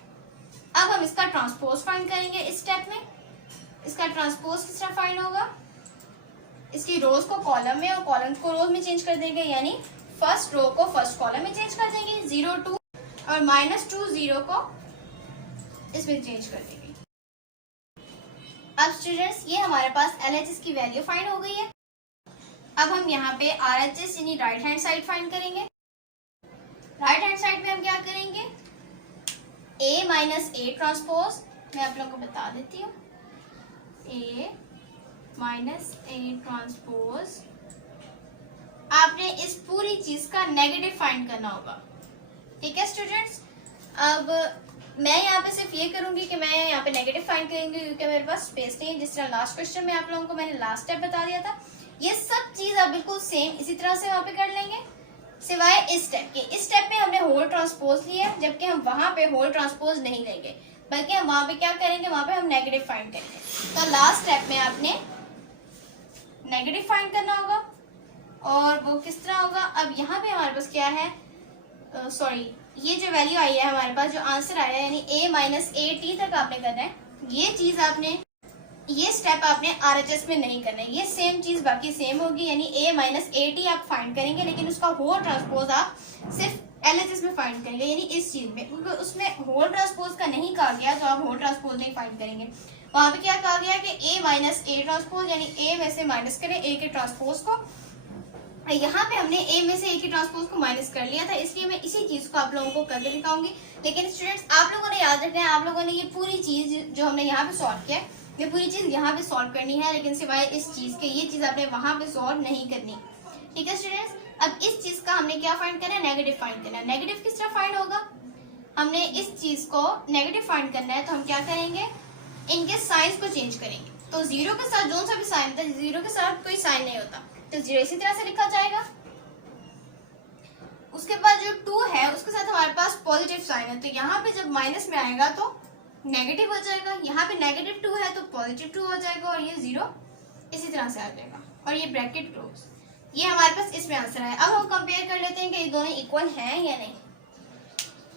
अब हम इसका ट्रांसपोज फाइंड करेंगे इस स्टेप में। इसका ट्रांसपोज किस तरह फाइंड होगा, इसकी रोज को कॉलम में और कॉलम्स को रोज में चेंज कर देंगे, यानी फर्स्ट रो को फर्स्ट कॉलम में चेंज कर देंगे, 0 2 और -2 0 को इसमें चेंज कर देंगे। अब स्टूडेंट्स ये हमारे पास LHS की वैल्यू फाइंड हो गई है। अब हम यहाँ पे RHS यानी राइट हैंड साइड फाइंड करेंगे। राइट हैंड साइड में हम क्या करेंगे, A माइनस ए ट्रांसपोज, मैं आप लोगों को बता देती हूँ, A माइनस ए ट्रांसपोज। आपने इस पूरी चीज का नेगेटिव फाइंड करना होगा। ठीक है स्टूडेंट्स, अब मैं यहाँ पे सिर्फ ये करूंगी कि मैं यहाँ पे नेगेटिव फाइंड करेंगे क्योंकि मेरे पास स्पेस नहीं है। जिस तरह लास्ट क्वेश्चन में आप लोगों को मैंने लास्ट स्टेप बता दिया था, ये सब चीज आप बिल्कुल सेम इसी तरह से वहाँ पे कर लेंगे, सिवाय इस स्टेप के। इस स्टेप में हमने होल ट्रांसपोज लिया, जबकि हम वहाँ पे होल ट्रांसपोज नहीं लेंगे, बल्कि हम वहाँ पे क्या करेंगे, वहाँ पे हम नेगेटिव फाइंड करेंगे। तो लास्ट स्टेप में आपने नेगेटिव फाइंड करना होगा, और वो किस तरह होगा, अब यहाँ पे हमारे पास क्या है, सॉरी ये जो वैल्यू आई है हमारे पास, जो आंसर आया है, यानी A माइनस ए टी तक आपने करना है। ये चीज आपने, ये स्टेप आपने RHS में नहीं करना है, ये सेम चीज बाकी सेम होगी, यानी A माइनस ए टी आप फाइंड करेंगे, लेकिन उसका होल ट्रांसपोज आप सिर्फ LHS में फाइंड करेंगे, यानी इस चीज में, क्योंकि उसमें होल ट्रांसपोज का नहीं कहा गया तो आप होल ट्रांसपोज नहीं फाइंड करेंगे। वहां पे क्या कहा गया कि A माइनस ए ट्रांसपोज, यानी A में से माइनस करें A के ट्रांसपोज को। यहाँ पे हमने A में से A के ट्रांसपोज को माइनस कर लिया था, इसलिए मैं इसी चीज को आप लोगों को करके दिखाऊंगी। लेकिन स्टूडेंट्स आप लोगों ने याद रखना है, आप लोगों ने ये पूरी चीज जो हमने यहाँ पे सॉल्व किया है, ये पूरी चीज यहाँ पे सॉल्व करनी है, लेकिन सिवाय इस चीज के ये चीज आपने वहां पे सॉल्व नहीं करनी। ठीक है स्टूडेंट्स, अब इस चीज का हमने क्या फाइंड करना है, नेगेटिव फाइंड करना है। नेगेटिव किस तरह फाइंड होगा, हमने इस चीज को नेगेटिव फाइंड करना है, तो हम क्या करेंगे, इनके साइंस को चेंज करेंगे। तो जीरो के साथ जो सा भी साइन था, जीरो के साथ कोई साइन नहीं होता, तो जीरो इसी तरह से लिखा जाएगा। उसके बाद जो 2 है उसके साथ हमारे पास पॉजिटिव साइन है, तो यहाँ पे जब माइनस में आएगा तो नेगेटिव हो जाएगा, यहाँ पे नेगेटिव 2 है तो पॉजिटिव 2 हो जाएगा, और ये 0 इसी तरह से आ जाएगा, और ये ब्रैकेट क्लोज। ये हमारे पास इसमें आंसर है। अब हम कंपेयर कर लेते हैं कि ये दोनों इक्वल हैं या नहीं।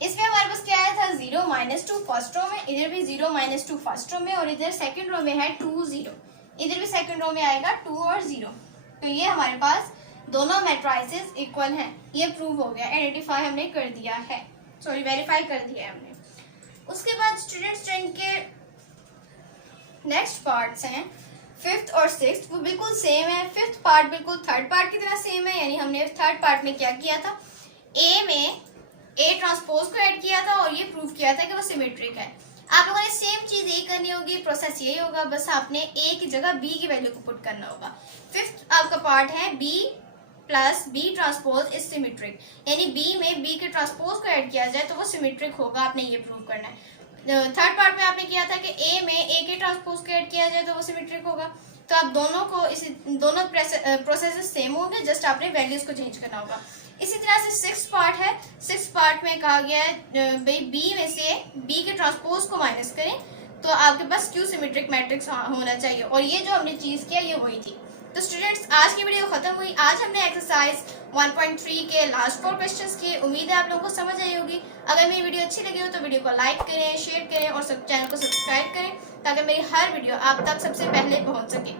इसमें हमारे पास क्या आया था, 0 माइनस 2 फर्स्ट रो में, इधर भी 0 माइनस 2 फर्स्ट रो में, और इधर सेकंड रो में है 2 0, इधर भी सेकंड रो में आएगा 2 और 0। तो ये हमारे पास दोनों मैट्रिसेस इक्वल हैं, ये प्रूव हो गया, आइडेंटिफाई हमने कर दिया है, सॉरी वेरीफाई कर दिया है हमने। उसके बाद स्टूडेंट्स जो इनके नेक्स्ट पार्ट्स हैं 5th और 6th, वो बिल्कुल सेम है। 5th पार्ट बिल्कुल 3rd पार्ट की तरह सेम है, यानी हमने 3rd पार्ट में क्या किया था, A में A ट्रांसपोज को ऐड किया था और ये प्रूव किया था कि वो सिमेट्रिक है। आप लोगों ने सेम चीज यही करनी होगी, प्रोसेस यही होगा, बस आपने A की जगह B की वैल्यू को पुट करना होगा। 5th आपका पार्ट है B plus B transpose is symmetric, यानी B में B के ट्रांसपोज को ऐड किया जाए तो वो सिमेट्रिक होगा, आपने ये प्रूव करना है। 3rd पार्ट में आपने किया था कि A में A के ट्रांसपोज को ऐड किया जाए तो वो सिमेट्रिक होगा। तो आप दोनों को दोनों प्रोसेस सेम होंगे, जस्ट आपने वैल्यूज को चेंज करना होगा। इसी तरह से 6th पार्ट है, 6th पार्ट में कहा गया है भाई B में से B के ट्रांसपोज को माइनस करें तो आपके पास क्यू सिमेट्रिक मैट्रिक्स होना चाहिए, और ये जो हमने चीज किया ये वही थी। तो स्टूडेंट्स आज की वीडियो खत्म हुई। आज हमने एक्सरसाइज 1.3 के लास्ट 4 क्वेश्चंस किए। उम्मीद है आप लोगों को समझ आई होगी। अगर मेरी वीडियो अच्छी लगी हो तो वीडियो को लाइक करें, शेयर करें और चैनल को सब्सक्राइब करें, ताकि मेरी हर वीडियो आप तक सबसे पहले पहुंच सके।